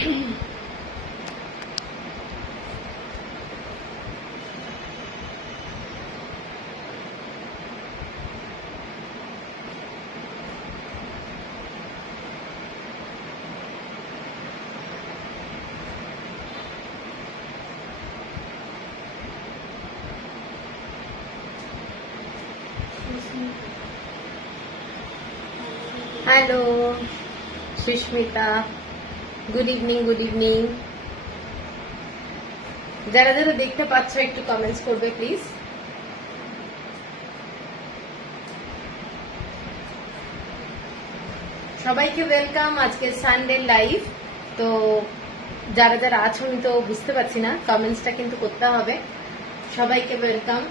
Hello Susmita, good evening. Good evening. যারা যারা দেখতে পাচ্ছ একটু কমেন্টস করবে প্লিজ। সবাইকে ওয়েলকাম আজকে সানডে লাইভ। তো যারা যারা আছো আমি তো বুঝতে পারছি না, কমেন্টসটা কিন্তু করতে হবে। সবাইকে ওয়েলকাম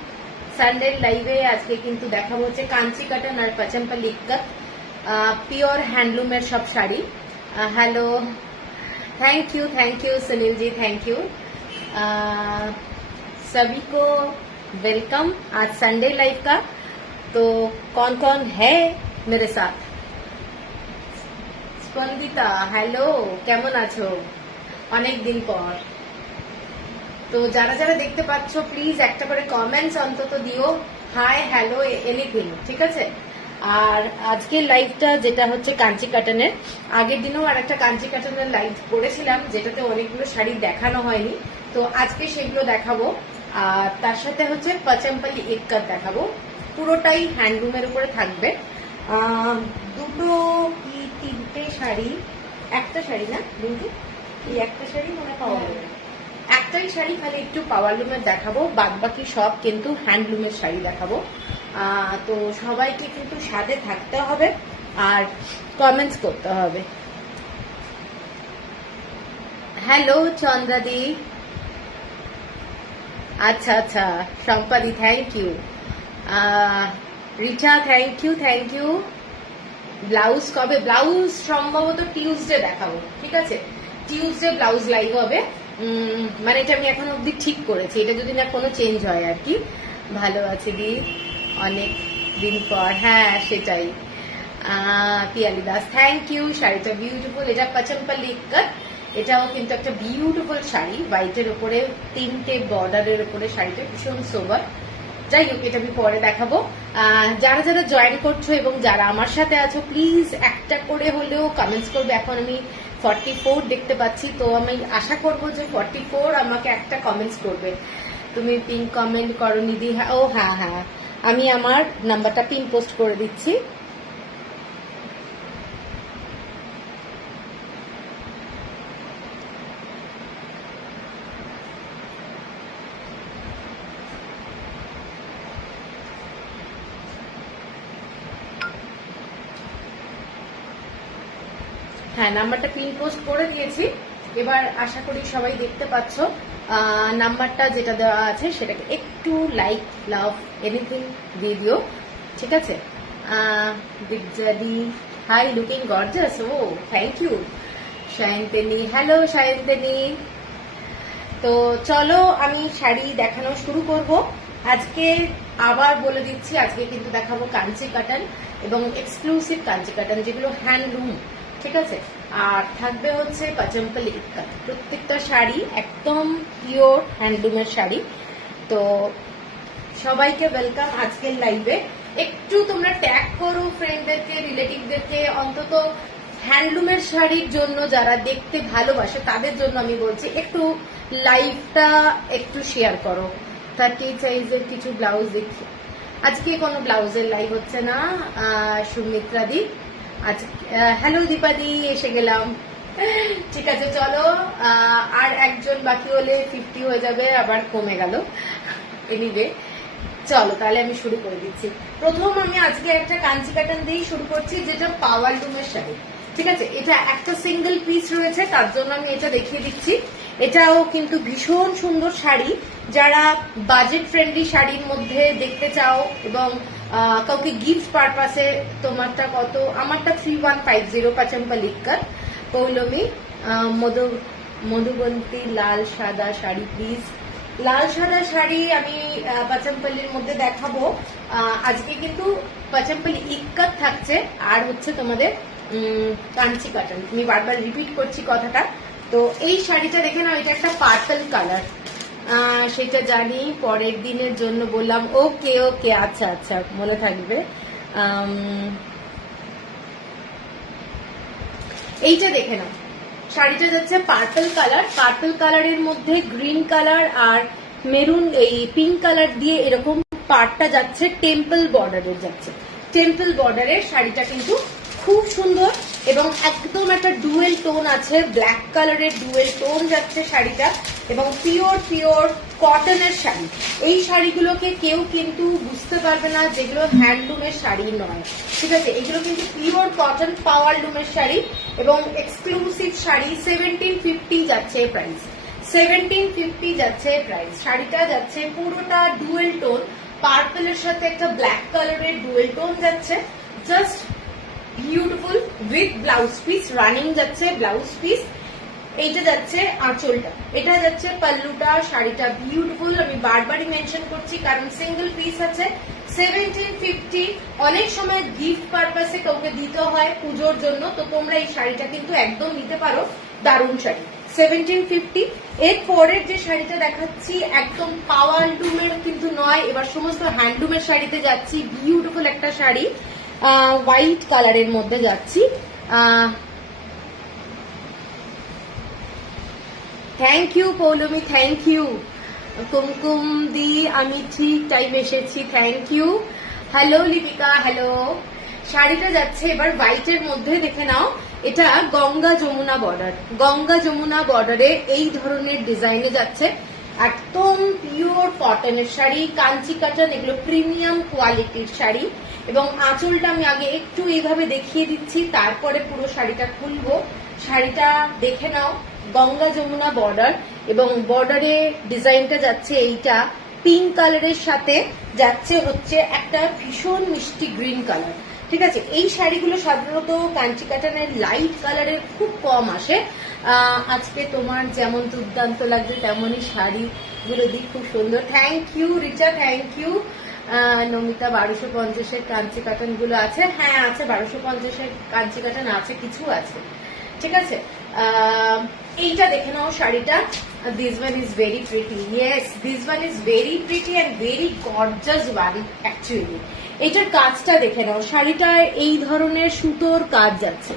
সানডে লাইভে। আজকে কিন্তু দেখাবো হচ্ছে কাঞ্চি কাটান আর পচমপল্লি ইক্কত, পিওর হ্যান্ডলুমের সব sari. Hello, thank you Sunil ji, thank you. सभी को वेलकम आज संडे लाइव का। तो कौन कौन है मेरे साथ? स्पंदिता, हेलो, কেমন আছো? অনেক দিন পর। তো যারা যারা দেখতে পাচ্ছ প্লিজ একটা করে কমেন্টস অন্তত দিও, হাই, হ্যালো, এনিথিং, ঠিক আছে? আর আজকের লাইভটা যেটা হচ্ছে কাঞ্চি কাটানের, আগের দিনেও আর একটা কাঞ্চি কাটানের লাইভ করেছিলাম যেটাতে অনেকগুলো শাড়ি দেখানো হয়নি, তো আজকে সেগুলো দেখাবো। আর তার সাথে হচ্ছে পচমপল্লি ইক্কত দেখাবো, পুরোটাই হ্যান্ডলুমের উপরে থাকবে। দুটো কি তিনটে শাড়ি, একটা শাড়ি না কিন্তু এই একটা শাড়ি মনে পাওয়া যাবে, একটাই শাড়ি খালি একটু পাওয়ারলুমের দেখাবো, বাদ বাকি সব কিন্তু হ্যান্ডলুমের শাড়ি দেখাবো। তো সবাইকে কিন্তু সাথে থাকতে হবে আর কমেন্টস করতে হবে। হ্যালো চন্দ্রাদি, আচ্ছা আচ্ছা, সম্পাদি thank you, Richa thank you. Blouse কবে? ব্লাউজ সম্ভবত টিউসডে দেখাবো, ঠিক আছে? টিউসডে ব্লাউজ লাইভ হবে। মানে এটা আমি এখন অব্দি ঠিক করেছি, এটা যদি না কোনো চেঞ্জ হয় আর কি। ভালো আছে দি, অনেক দিন পর, হ্যাঁ সেটাই। Piyali Das, thank you. শাড়িটা বিউটিফুল, এটা পচমপল্লি ইক্কত, এটাও কিন্তু একটা বিউটিফুল শাড়ি, হোয়াইটের উপরে তিনটে বর্ডারের উপরে শাড়িটা ভীষণ সোবার। যাই হোক, এটা আমি পরে দেখাবো। যারা যারা জয়েন করছো এবং যারা আমার সাথে আছো প্লিজ একটা করে হলেও কমেন্টস করবে। এখন আমি 44 দেখতে পাচ্ছি, তো আমি আশা করবো যে 44 আমাকে একটা কমেন্টস করবে। তুমি পিন কমেন্ট করো নিদি? ও হ্যাঁ হ্যাঁ, আমি আমার নাম্বারটা পিন পোস্ট করে দিচ্ছি। হ্যাঁ, নাম্বারটা পিন পোস্ট করে দিয়েছি। এবার আশা করি সবাই দেখতে পাচ্ছ। নাম্বারটা যেটা দেওয়া আছে সেটাকে একটু লাইক, লাভ, এনিথিং দিয়ে দিও, ঠিক আছে? দিগজাদি, হাই, লুকিং গর্জাস। ও thank you. Sayantini, hello Sayantini. তো চলো আমি শাড়ি দেখানো শুরু করব। আজকে আবার বলে দিচ্ছি, আজকে কিন্তু দেখাবো কাঞ্চি কাটান এবং এক্সক্লুসিভ কাঞ্চি কাটান, যেগুলো হ্যান্ডলুম, ঠিক আছে? আর থাকবে হচ্ছে পচমপল্লি ইক্কত। প্রত্যেকটা শাড়ি একদম পিওর হ্যান্ডলুমের শাড়ি। তো সবাইকে ওয়েলকাম আজকের লাইভে। একটু তোমরা ট্যাগ করো ফ্রেন্ডদেরকে, রিলেটিভদেরকে, অন্তত হ্যান্ডলুমের শাড়ির জন্য যারা দেখতে ভালোবাসে তাদের জন্য আমি বলছি একটু লাইভটা একটু শেয়ার করো। 30 সাইজের কিছু ব্লাউজ দেখছি। আজকে কোনো ব্লাউজের লাইভ হচ্ছে না। সুমিত্রা দি, আচ্ছা, হ্যালো দীপাদি, এসে গেলাম, ঠিক আছে। চলো, আর একজন বাকি হলে 50 হয়ে যাবে, আবার কমে গেল। এনিওয়ে চলো তাহলে আমি শুরু করে দিচ্ছি। প্রথম আমি আজকে একটা কাঞ্চি কাটান দিয়েই শুরু করছি, যেটা পাওয়ার লুমের শাড়ি, ঠিক আছে? এটা একটা সিঙ্গেল পিস রয়েছে, তার জন্য আমি এটা দেখিয়ে দিচ্ছি। এটাও কিন্তু ভীষণ সুন্দর শাড়ি। যারা বাজেট ফ্রেন্ডলি শাড়ির মধ্যে দেখতে চাও এবং কাউকে গিফট পারপাসে, তোমারটা কত? আমারটা 3150 পচমপল্লি ইক্কত, পৌলমি, মধুবন্তী লাল সাদা শাড়ি। প্লিজ লাল সাদা শাড়ি আমি পচমপল্লির মধ্যে দেখাবো। আজকে কিন্তু পচমপল্লি ইক্কত থাকছে আর হচ্ছে তোমাদের কাঞ্চি কাটান। আমি বারবার রিপিট করছি কথাটা, তো এই শাড়িটা দেখে নাও, এটা একটা পার্পল কালার, সেটা জানি পরের দিনের জন্য বললাম। ওকে ওকে, আচ্ছা আচ্ছা, মনে থাকবে। এইটা দেখে নাও, শাড়িটা যাচ্ছে পার্পল কালার, পার্পল কালারের মধ্যে গ্রিন কালার আর মেরুন এই পিঙ্ক কালার দিয়ে এরকম পার্টটা যাচ্ছে, টেম্পল বর্ডারের যাচ্ছে, টেম্পল বর্ডারের শাড়িটা কিন্তু খুব সুন্দর এবং একদম একটা ডুয়েল টোন আছে, ব্ল্যাক কালারের ডুয়েল টোন যাচ্ছে শাড়িটা, এবং পিওর পিওর কটনের শাড়ি। এই শাড়িগুলোকে কেউ কিন্তু বুঝতে পারবে না যেগুলো হ্যান্ডলুমের শাড়ি নয়, ঠিক আছে? এগুলো কিন্তু পিওর কটন পাওয়ার লুমের শাড়ি এবং এক্সক্লুসিভ শাড়ি। 1750 যাচ্ছে প্রাইস, 1750 যাচ্ছে প্রাইস। শাড়িটা যাচ্ছে পুরোটা ডুয়েল টোন, পার্পলের সাথে একটা ব্ল্যাক কালারের ডুয়েল টোন যাচ্ছে, just beautiful with blouse piece, running যাচ্ছে ব্লাউজ পিস। এইটা যাচ্ছে আঁচলটা, এটা যাচ্ছে পাল্লুটা। শাড়িটা বিউটিফুল, আমি বারবারই মেনশন করছি কারণ সিঙ্গেল পিস আছে। 1750, অনেক সময় গিফট পারপাসে কাউকে দিতে হয় পুজোর জন্য, তো তোমরা এই শাড়িটা কিন্তু একদম নিতে পারো, দারুণ শাড়ি। 1750। এর পরের যে শাড়িটা দেখাচ্ছি একদম পাওয়ার লুমের কিন্তু নয়, এবার সমস্ত হ্যান্ডলুমের শাড়িতে যাচ্ছি। বিউটিফুল একটা শাড়ি, হোয়াইট কালারের মধ্যে যাচ্ছি। Thank you Paulami, thank you Kumkum di, আমি ঠিক টাইম এসেছি, thank you. Hello Lipika, hello. শাড়িটা যাচ্ছে এবার হোয়াইটের মধ্যে, দেখে নাও, এটা গঙ্গা যমুনা বর্ডার, গঙ্গা যমুনা বর্ডারে এই ধরনের ডিজাইনে যাচ্ছে, একদম পিওর কটনের শাড়ি, কাঞ্চি কাটন, এগুলো প্রিমিয়াম কোয়ালিটির শাড়ি। এবং আঁচলটা আমি আগে একটু এইভাবে দেখিয়ে দিচ্ছি, তারপরে পুরো শাড়িটা খুলবো। শাড়িটা দেখে নাও, গঙ্গা যমুনা বর্ডার এবং বর্ডারে ডিজাইনটা যাচ্ছে এইটা পিঙ্ক কালারের সাথে যাচ্ছে হচ্ছে একটা ভীষণ মিষ্টি গ্রিন কালার, ঠিক আছে? এই শাড়িগুলো সাধারণত কাঞ্চি কাটানের লাইট কালারের খুব কম আসে। আজকে তোমার যেমন দুর্দান্ত লাগবে তেমনই শাড়িগুলো দিক খুব সুন্দর। Thank you Richa, thank you. Namita 1250-এর কাঞ্চি কাটান গুলো আছে, হ্যাঁ আছে, 1250-এর কাঞ্চি কাটান আছে, কিছু আছে, ঠিক আছে? এইটা দেখে নাও শাড়িটা, this one is very pretty, yes this one is very pretty and very gorgeous worry actually. এটার কাজটা দেখে নাও, শাড়িটায় এই ধরনের সুতোর কাজ যাচ্ছে,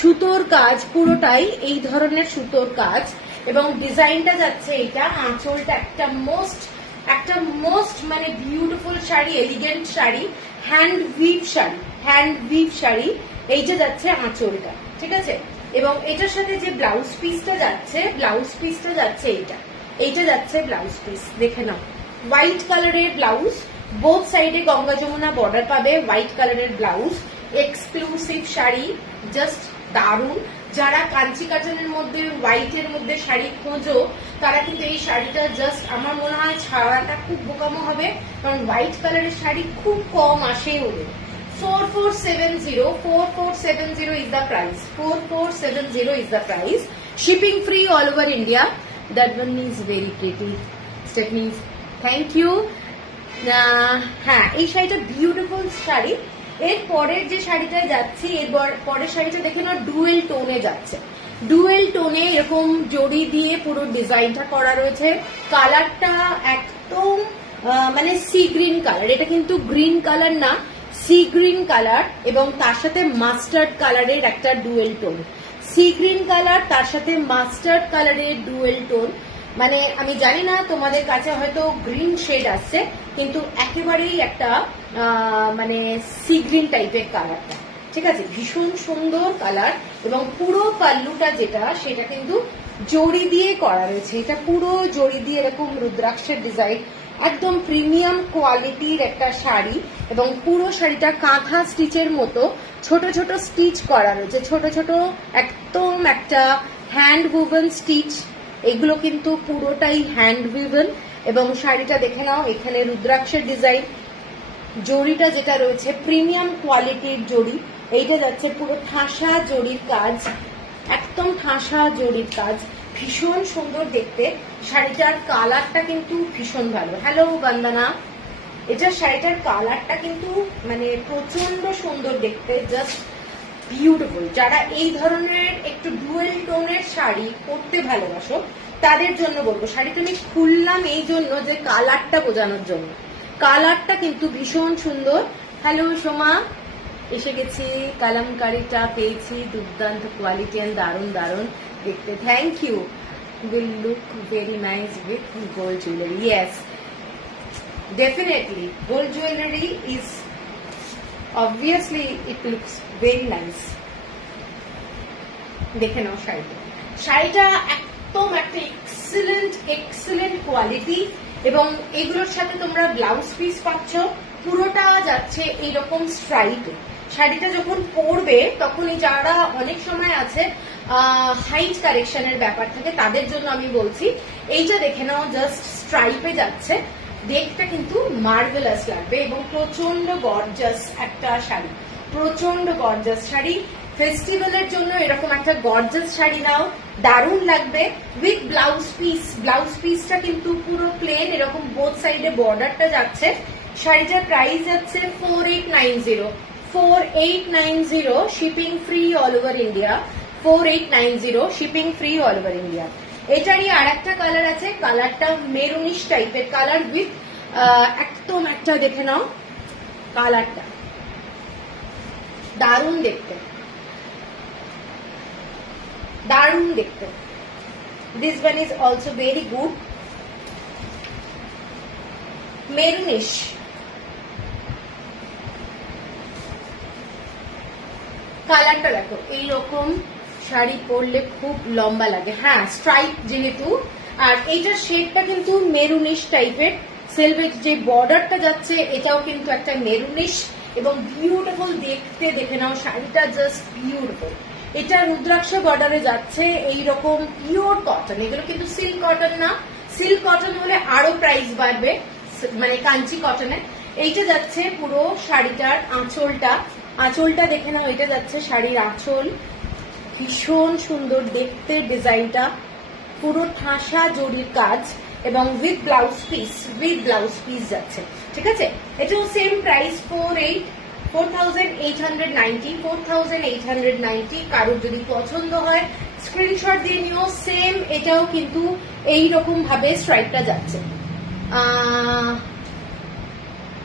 সুতোর কাজ পুরোটাই এই ধরনের সুতোর কাজ, এবং ডিজাইনটা যাচ্ছে এইটা, আঁচলটা একটা মোস্ট মানে beautiful sari, elegant sari, hand we've sari, hand we've sari. এইটা যাচ্ছে আঁচলটা, ঠিক আছে? এবং এটার সাথে যে ব্লাউজ পিসটা যাচ্ছে, ব্লাউজ পিসটা যাচ্ছে এইটা যাচ্ছে ব্লাউজ পিস, দেখে নাও, হোয়াইট কালারের ব্লাউজ, বোথ সাইডে গঙ্গা যমুনা বর্ডার পাবে, হোয়াইট কালারের ব্লাউজ, এক্সক্লুসিভ শাড়ি, জাস্ট দারুণ। যারা কাঞ্চি কাটানের মধ্যে হোয়াইটের মধ্যে শাড়ি খোঁজো তারা কিন্তু এই শাড়িটা জাস্ট, আমার মনে হয় ছাড়াটা খুব বোকামো হবে, কারণ হোয়াইট কালারের শাড়ি খুব কম আসে ওদের। 4470 is the price, 4470 is the price, shipping free all over India. That one is very pretty, Stephanie, thank you. হ্যাঁ, এই শাড়িটা বিউটিফুল শাড়ি। এর পরের যে শাড়িটা যাচ্ছি, এর পরের শাড়িটা দেখে না, ডুয়েল টোনে যাচ্ছে, ডুয়েল টোনে এরকম জড়ি দিয়ে পুরো ডিজাইনটা করা রয়েছে। কালারটা একদম মানে সি গ্রিন কালার, এটা কিন্তু গ্রিন কালার না, সি গ্রিন কালার, এবং তার সাথে মাস্টার্ড কালারের একটা dual tone, sea green colour তার সাথে মাস্টার্ড কালারের ডুয়েল টোন। মানে আমি জানি না তোমাদের কাছে হয়তো গ্রিন শেড আসছে, কিন্তু একেবারেই একটা মানে সি গ্রিন টাইপের কালারটা, ঠিক আছে? ভীষণ সুন্দর কালার, এবং পুরো পাল্লুটা যেটা সেটা কিন্তু জড়ি দিয়ে করা রয়েছে, এটা পুরো জড়ি দিয়ে এরকম রুদ্রাক্ষের ডিজাইন, একদম প্রিমিয়াম কোয়ালিটির একটা শাড়ি, এবং পুরো শাড়িটা কাঁথা স্টিচের মতো ছোট ছোট স্টিচ করা রয়েছে, ছোট ছোট একদম একটা হ্যান্ড উইভেন স্টিচ, এগুলো কিন্তু পুরোটাই হ্যান্ড উইভেন। এবং শাড়িটা দেখে নাও, এখানে রুদ্রাক্ষের ডিজাইন, জড়িটা যেটা রয়েছে প্রিমিয়াম কোয়ালিটির জড়ি, এইটা যাচ্ছে পুরো ঠাসা জড়ির কাজ, একদম ঠাসা জড়ির কাজ, ভীষণ সুন্দর দেখতে। শাড়িটার কালারটা কিন্তু ভীষণ ভালো। হ্যালো বন্দনা, এটা শাড়িটার কালারটা কিন্তু মানে প্রচন্ড সুন্দর দেখতে, জাস্ট বিউটিফুল। যারা এই ধরনের একটু ডুয়েল টোনের শাড়ি পরতে ভালোবাসো তাদের জন্য বলবো। শাড়িটা আমি খুললাম এই জন্য যে কালারটা বোঝানোর জন্য। কালারটা কিন্তু ভীষণ সুন্দর। হ্যালো সোমা, এসে গেছি। কালামকারিটা পেয়েছি, দুর্দান্ত কোয়ালিটি এন্ড দারুণ দারুণ দেখতে। Thank you. will look very nice with gold jewelry. Yes, definitely gold jewelry is obviously it looks very nice. দেখে নাও শাড়িটা। শাড়িটা একদম একটা এক্সেলেন্ট কোয়ালিটি এবং এগুলোর সাথে তোমরা ব্লাউজ পিস পাচ্ছ। পুরোটা যাচ্ছে এইরকম স্ট্রাইপে। শাড়িটা যখন পরবে তখন যারা অনেক সময় আছে হাইট কারেকশনের ব্যাপার থাকে তাদের জন্য আমি বলছি, এইটা দেখে নাও জাস্ট স্ট্রাইপে যাচ্ছে। দেখতে কিন্তু মার্ভেলাস লাগবে এবং প্রচন্ড গর্জাস একটা শাড়ি, প্রচন্ড গর্জাস শাড়ি। ফেস্টিভ্যালের জন্য এরকম একটা গর্জাস শাড়ি নাও, দারুণ লাগবে উইথ ব্লাউজ পিস। ব্লাউজ পিসটা কিন্তু পুরো প্লেন, এরকম বোথ সাইডে বর্ডারটা যাচ্ছে। শাড়িটার প্রাইস যাচ্ছে 4890। 4890 shipping free all over India. 4890 shipping free all over India. এটারই আর একটা কালার আছে, কালারটা মেরুনিশ টাইপের কালার উইথ একদম একটা দেখে নাও কালারটা, দারুণ দেখতে, দারুণ দেখতে। This one is also very good. Maroonish কালারটা দেখো, এইরকম শাড়ি পরলে খুব লম্বা লাগে। হ্যাঁ, স্ট্রাইপ যেহেতু, আর এইটার শেডটা কিন্তু মেরুনিশ টাইপের। সেলভেজ যে বর্ডারটা যাচ্ছে এটাও কিন্তু একটা মেরুনিশ এবং বিউটিফুল দেখতে। দেখে নাও শাড়িটা জাস্ট বিউটিফুল। এটা রুদ্রাক্ষ বর্ডারে যাচ্ছে, এইরকম পিওর কটন। এগুলো কিন্তু সিল্ক কটন না, সিল্ক কটন হলে আরো প্রাইস বাড়বে, মানে কাঞ্চি কটনে। এইটা যাচ্ছে পুরো শাড়িটার আঁচলটা, আঁচলটা দেখে নাও, এটা যাচ্ছে শাড়ির আঁচল। ভীষণ সুন্দর দেখতে ডিজাইনটা, পুরো ঠাসা জরির কাজ এবং উইথ ব্লাউজ পিস যাচ্ছে। ঠিক আছে, এটাও সেম প্রাইস 4890। 4890 কারোর যদি পছন্দ হয় স্ক্রিনশট দিয়ে নিও। সেম এটাও কিন্তু এইরকম ভাবে স্ট্রাইপটা যাচ্ছে।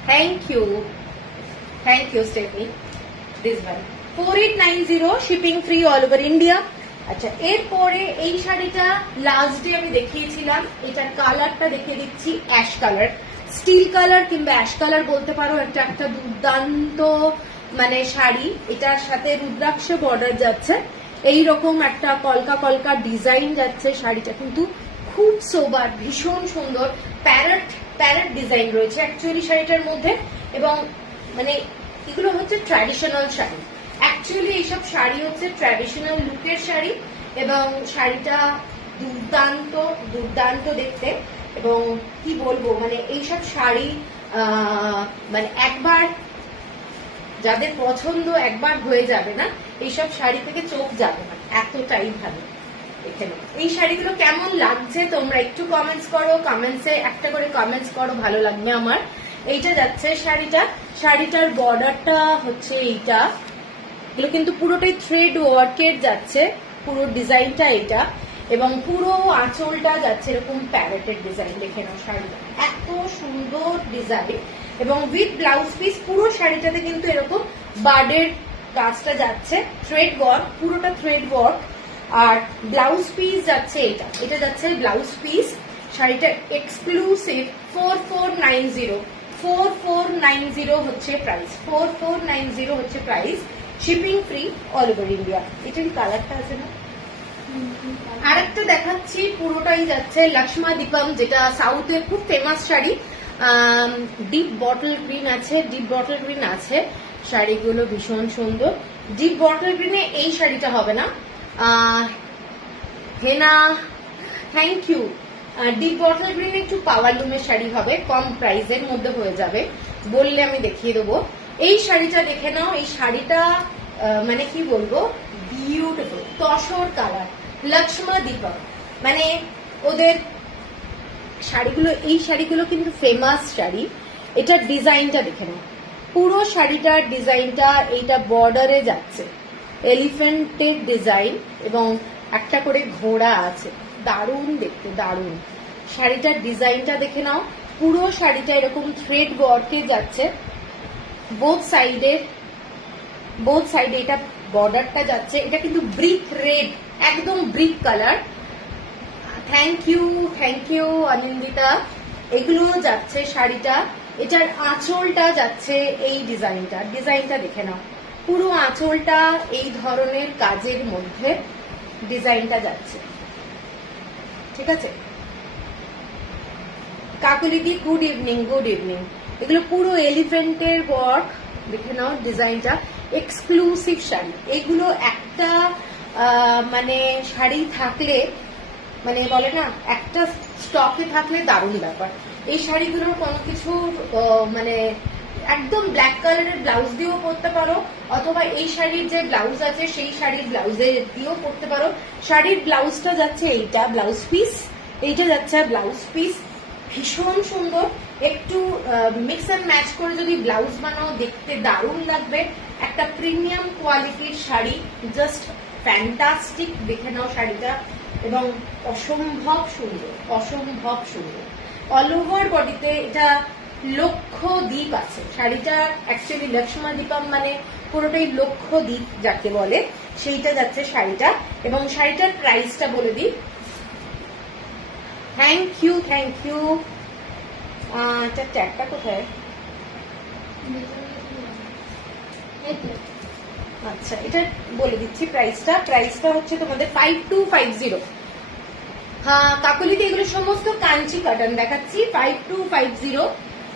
Thank you Steffi. This one 4890 shipping free all over India. আচ্ছা, এরপরে এই শাড়িটা লাস্ট ডে আমি দেখিয়েছিলাম, এটার কালারটা দেখে দিচ্ছি। অ্যাশ কালার, স্টিল কালার কিংবা অ্যাশ কালার বলতে পারো। একটা একটা দুর্দান্ত মানে শাড়ি। এটার সাথে রুদ্রাক্ষ বর্ডার যাচ্ছে, এইরকম একটা কলকা কলকা ডিজাইন যাচ্ছে। শাড়িটা কিন্তু খুব সোবার, ভীষণ সুন্দর। প্যারট ডিজাইন রয়েছে অ্যাকচুয়ালি শাড়িটার মধ্যে এবং মানে এগুলো হচ্ছে ট্র্যাডিশনাল শাড়ি। অ্যাকচুয়ালি এইসব শাড়ি হচ্ছে ট্র্যাডিশনাল লুকের শাড়ি এবং শাড়িটা দুর্দান্ত দুর্দান্ত দেখতে। এবং কি বলবো, মানে এইসব শাড়ি মানে একবার যাদের পছন্দ একবার হয়ে যাবে না, এইসব শাড়ি থেকে চোখ যাবে না, এতটাই ভালো। এখানে এই শাড়িগুলো কেমন লাগছে তোমরা একটু কমেন্টস করো, কমেন্টসে একটা করে কমেন্টস করো, ভালো লাগবে আমার। এইটা যাচ্ছে শাড়িটার বর্ডারটা হচ্ছে এইটা, এগুলো কিন্তু পুরোটাই থ্রেড ওয়ার্কের যাচ্ছে, পুরো ডিজাইনটা এটা এবং পুরো আঁচলটা যাচ্ছে এরকম প্যারেটের ডিজাইন। দেখে নাও শাড়িটা এত সুন্দর ডিজাইন এবং উইথ ব্লাউজ পিস। পুরো শাড়িটাতে কিন্তু এরকম বার্ডের কাজটা যাচ্ছে, থ্রেড ওয়ার্ক, পুরোটা থ্রেড ওয়ার্ক। আর ব্লাউজ পিস যাচ্ছে এটা যাচ্ছে ব্লাউজ পিস। শাড়িটা এক্সক্লুসিভ 4490। 4490 হচ্ছে প্রাইস, 4490 হচ্ছে price. Shipping free all over India. এটারই কালারটা আছে না, আরেকটা দেখাচ্ছি। পুরোটাই যাচ্ছে লক্ষ্মা দীপম, যেটা সাউথের খুব famous sari. Deep bottle green আছে, শাড়িগুলো ভীষণ সুন্দর। ডিপ বটল গ্রিনে এই শাড়িটা হবে না। হেনা, থ্যাংক ইউ। ডিপ বটল গ্রিনে একটু পাওয়ার লুমের শাড়ি হবে, কম প্রাইসের মধ্যে হয়ে যাবে, বললে আমি দেখিয়ে দেবো। এই শাড়িটা দেখে নাও, এই শাড়িটা মানে কি বলবো, বিউটিফুল তসর কালার, লক্ষ্মা দীপক। মানে ওদের শাড়িগুলো, এই শাড়িগুলো কিন্তু ফেমাস শাড়ি। এটার ডিজাইনটা দেখে নাও, পুরো শাড়িটার ডিজাইনটা এইটা বর্ডারে যাচ্ছে, এলিফ্যান্টের ডিজাইন এবং একটা করে ঘোড়া আছে, দারুণ দেখতে, দারুণ। শাড়িটার ডিজাইনটা দেখে নাও, পুরো শাড়িটা এরকম থ্রেড ওয়ার্কে যাচ্ছে, বোথ সাইডে এটা বর্ডারটা যাচ্ছে। এটা কিন্তু ব্রিক রেড, একদম brick colour. Thank you Anindita. এগুলো যাচ্ছে শাড়িটা, এটার আঁচলটা যাচ্ছে এই ডিজাইনটা দেখে নাও, পুরো আঁচলটা এই ধরনের কাজের মধ্যে ডিজাইনটা যাচ্ছে, ঠিক আছে। কাকুলিদি গুড ইভিনিং। এগুলো পুরো এলিফ্যান্টের ওয়ার্ক, দেখে নাও ডিজাইনটা, এক্সক্লুসিভ শাড়ি। এগুলো একটা মানে শাড়ি থাকলে, মানে বলে না, একটা স্টকে থাকলে দারুণ ব্যাপার। এই শাড়িগুলোর কোনো কিছু মানে একদম ব্ল্যাক কালারের ব্লাউজ দিয়েও পরতে পারো, অথবা এই শাড়ির যে ব্লাউজ আছে সেই শাড়ির ব্লাউজে দিয়েও পরতে পারো। শাড়ির ব্লাউজটা যাচ্ছে এইটা ব্লাউজ পিস, এইটা যাচ্ছে ব্লাউজ পিস, ভীষণ সুন্দর। একটু মিক্স অ্যান্ড ম্যাচ করে যদি ব্লাউজ বানাও দেখতে দারুণ লাগবে। একটা প্রিমিয়াম কোয়ালিটির শাড়ি, জাস্ট ফ্যান্টাস্টিক। দেখে নাও শাড়িটা, এবং অসম্ভব সুন্দর। অল ওভার বডিতে এটা লক্ষদ্বীপ আছে। শাড়িটা অ্যাকচুয়ালি লক্ষ্মা দীপম, মানে পুরোটাই লক্ষদ্বীপ যাকে বলে, সেইটা যাচ্ছে শাড়িটা। এবং শাড়িটার প্রাইসটা বলে দিই। Thank you. ট্যাগটা কোথায়? আচ্ছা, এটা বলে দিচ্ছি প্রাইসটা হচ্ছে তোমাদের 5250। হ্যাঁ কাকুলিতে এগুলো সমস্ত কাঞ্চি কাটান দেখাচ্ছি, 5250।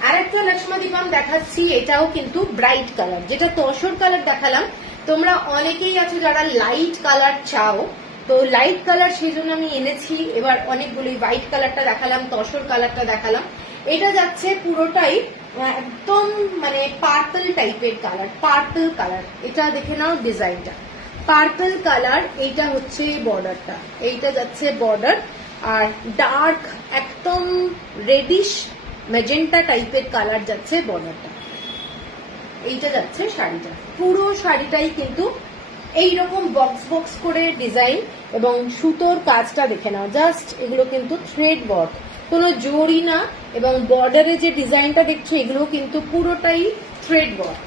আর একটা লক্ষ্মা দীপম দেখাচ্ছি, এটাও কিন্তু ব্রাইট কালার, যেটা তসর কালার দেখালাম। তোমরা অনেকেই আছো যারা লাইট কালার চাও, তো লাইট কালার সেই জন্য আমি এনেছি। এবার অনেকগুলি হোয়াইট কালারটা দেখালাম, তসর কালারটা দেখালাম। এটা যাচ্ছে পুরোটাই একদম মানে পার্পল টাইপের কালার। এটা দেখে নাও ডিজাইনটা, পার্পল কালার। এইটা হচ্ছে বর্ডারটা, এইটা যাচ্ছে বর্ডার। আর ডার্ক একদম রেডিশ ম্যাজেন্টা টাইপের কালার যাচ্ছে বর্ডারটা। এইটা যাচ্ছে শাড়িটা, পুরো শাড়িটাই কিন্তু এইরকম বক্স করে ডিজাইন, এবং সুতোর কাজটা দেখে নাও, জাস্ট এগুলো কিন্তু থ্রেড ওয়ার্ক, কোনো জরি না। এবং বর্ডারে যে ডিজাইনটা দেখছো এগুলো কিন্তু পুরোটাই থ্রেড ওয়ার্ক।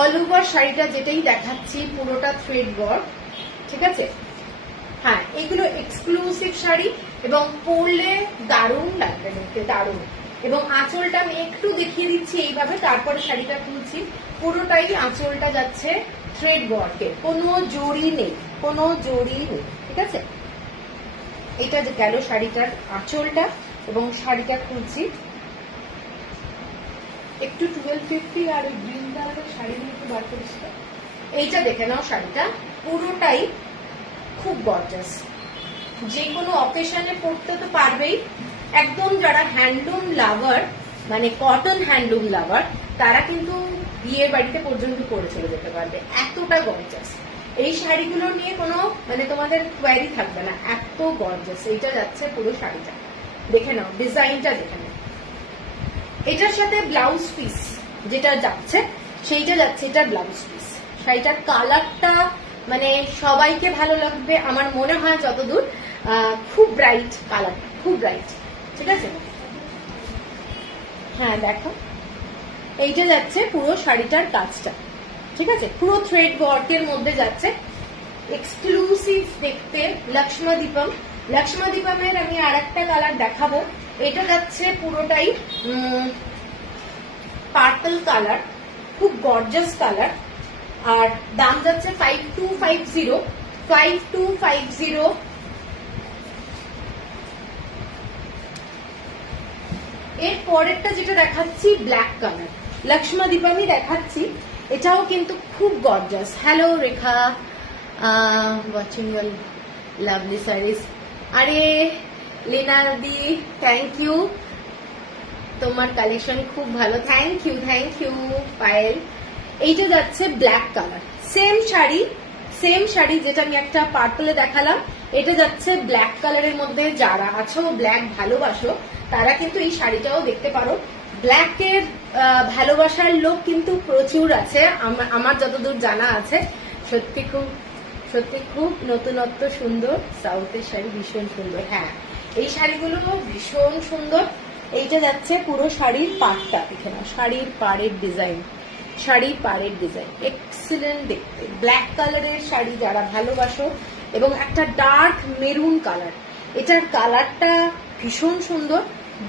অল ওভার শাড়িটা যেটাই দেখাচ্ছি পুরোটা থ্রেড ওয়ার্ক, ঠিক আছে। হ্যাঁ, এগুলো এক্সক্লুসিভ শাড়ি এবং পরলে দারুণ লাগবে দেখতে, দারুণ। এবং আঁচলটা আমি একটু দেখিয়ে দিচ্ছি এইভাবে, তারপরে শাড়িটা খুলছি। পুরোটাই আঁচলটা যাচ্ছে থ্রেড ওয়ার্কের, কোনো জরি নেই, ঠিক আছে। এটা যে গেল শাড়িটার আঁচলটা, এবং শাড়িটা খুলছি। একটু 1250 আর ওই গ্রিন কালারের শাড়িগুলো একটু বার করিস। এইটা দেখে নাও, শাড়িটা পুরোটাই খুব গর্জাস, যে কোনো অকেশনে পরতে তো পারবেই। একদম যারা হ্যান্ডলুম লাভার, মানে কটন হ্যান্ডলুম লাভার, তারা কিন্তু বিয়ে বাড়িতে পর্যন্ত পরে চলে যেতে পারবে, এতটা গর্জাস। এই শাড়িগুলো নিয়ে কোনো মানে তোমাদের কোয়ারি থাকবে না, এত গর্জাস। এইটা যাচ্ছে পুরো শাড়িটা, দেখে নাও ডিজাইনটা, দেখে নাও। এটার সাথে ব্লাউজ পিস যেটা যাচ্ছে সেইটা যাচ্ছে, এটা ব্লাউজ পিস। শাড়িটার কালারটা মানে সবাইকে ভালো লাগবে আমার মনে হয় যতদূর। খুব ব্রাইট কালার, খুব ব্রাইট, ঠিক আছে। হ্যাঁ দেখো, এইটা যাচ্ছে পুরো শাড়িটার কাজটা, ঠিক আছে, পুরো থ্রেড ওয়ার্কের মধ্যে যাচ্ছে, এক্সক্লুসিভ দেখতে। লক্ষ্মা দীপমের আমি আর একটা কালার দেখাবো। এটা যাচ্ছে পুরোটাই পার্পল কালার, খুব গর্জাস কালার। আর দাম যাচ্ছে 5250। এর পরেরটা যেটা দেখাচ্ছি ব্ল্যাক কালার, লক্ষ্মা দীপমই দেখাচ্ছি, এটাও কিন্তু খুব gorgeous. Hello Rekha, watching your lovely series. আরে লীনাদি, থ্যাংক ইউ, তোমার কালেকশন খুব ভালো, থ্যাংক ইউ পায়েল। এইটা যাচ্ছে ব্ল্যাক কালার, সেম শাড়ি যেটা আমি একটা পার্পলে দেখালাম, এটা যাচ্ছে ব্ল্যাক কালারের মধ্যে। যারা আছো ব্ল্যাক ভালোবাসো তারা কিন্তু এই শাড়িটাও দেখতে পারো। ব্ল্যাকের ভালোবাসার লোক কিন্তু প্রচুর আছে, আমার যতদূর জানা আছে। সত্যি খুব সত্যি খুব নতুনত্ব, সুন্দর। সাউথের শাড়ি ভীষণ সুন্দর। হ্যাঁ, এই শাড়িগুলো ভীষণ সুন্দর। এইটা যাচ্ছে পুরো শাড়ির পাড়টা, এখানে শাড়ির পাড়ের ডিজাইন, শাড়ির পাড়ের ডিজাইন এক্সিলেন্ট দেখতে। ব্ল্যাক কালারের শাড়ি যারা ভালোবাসো, এবং একটা ডার্ক মেরুন কালার, এটার কালারটা ভীষণ সুন্দর,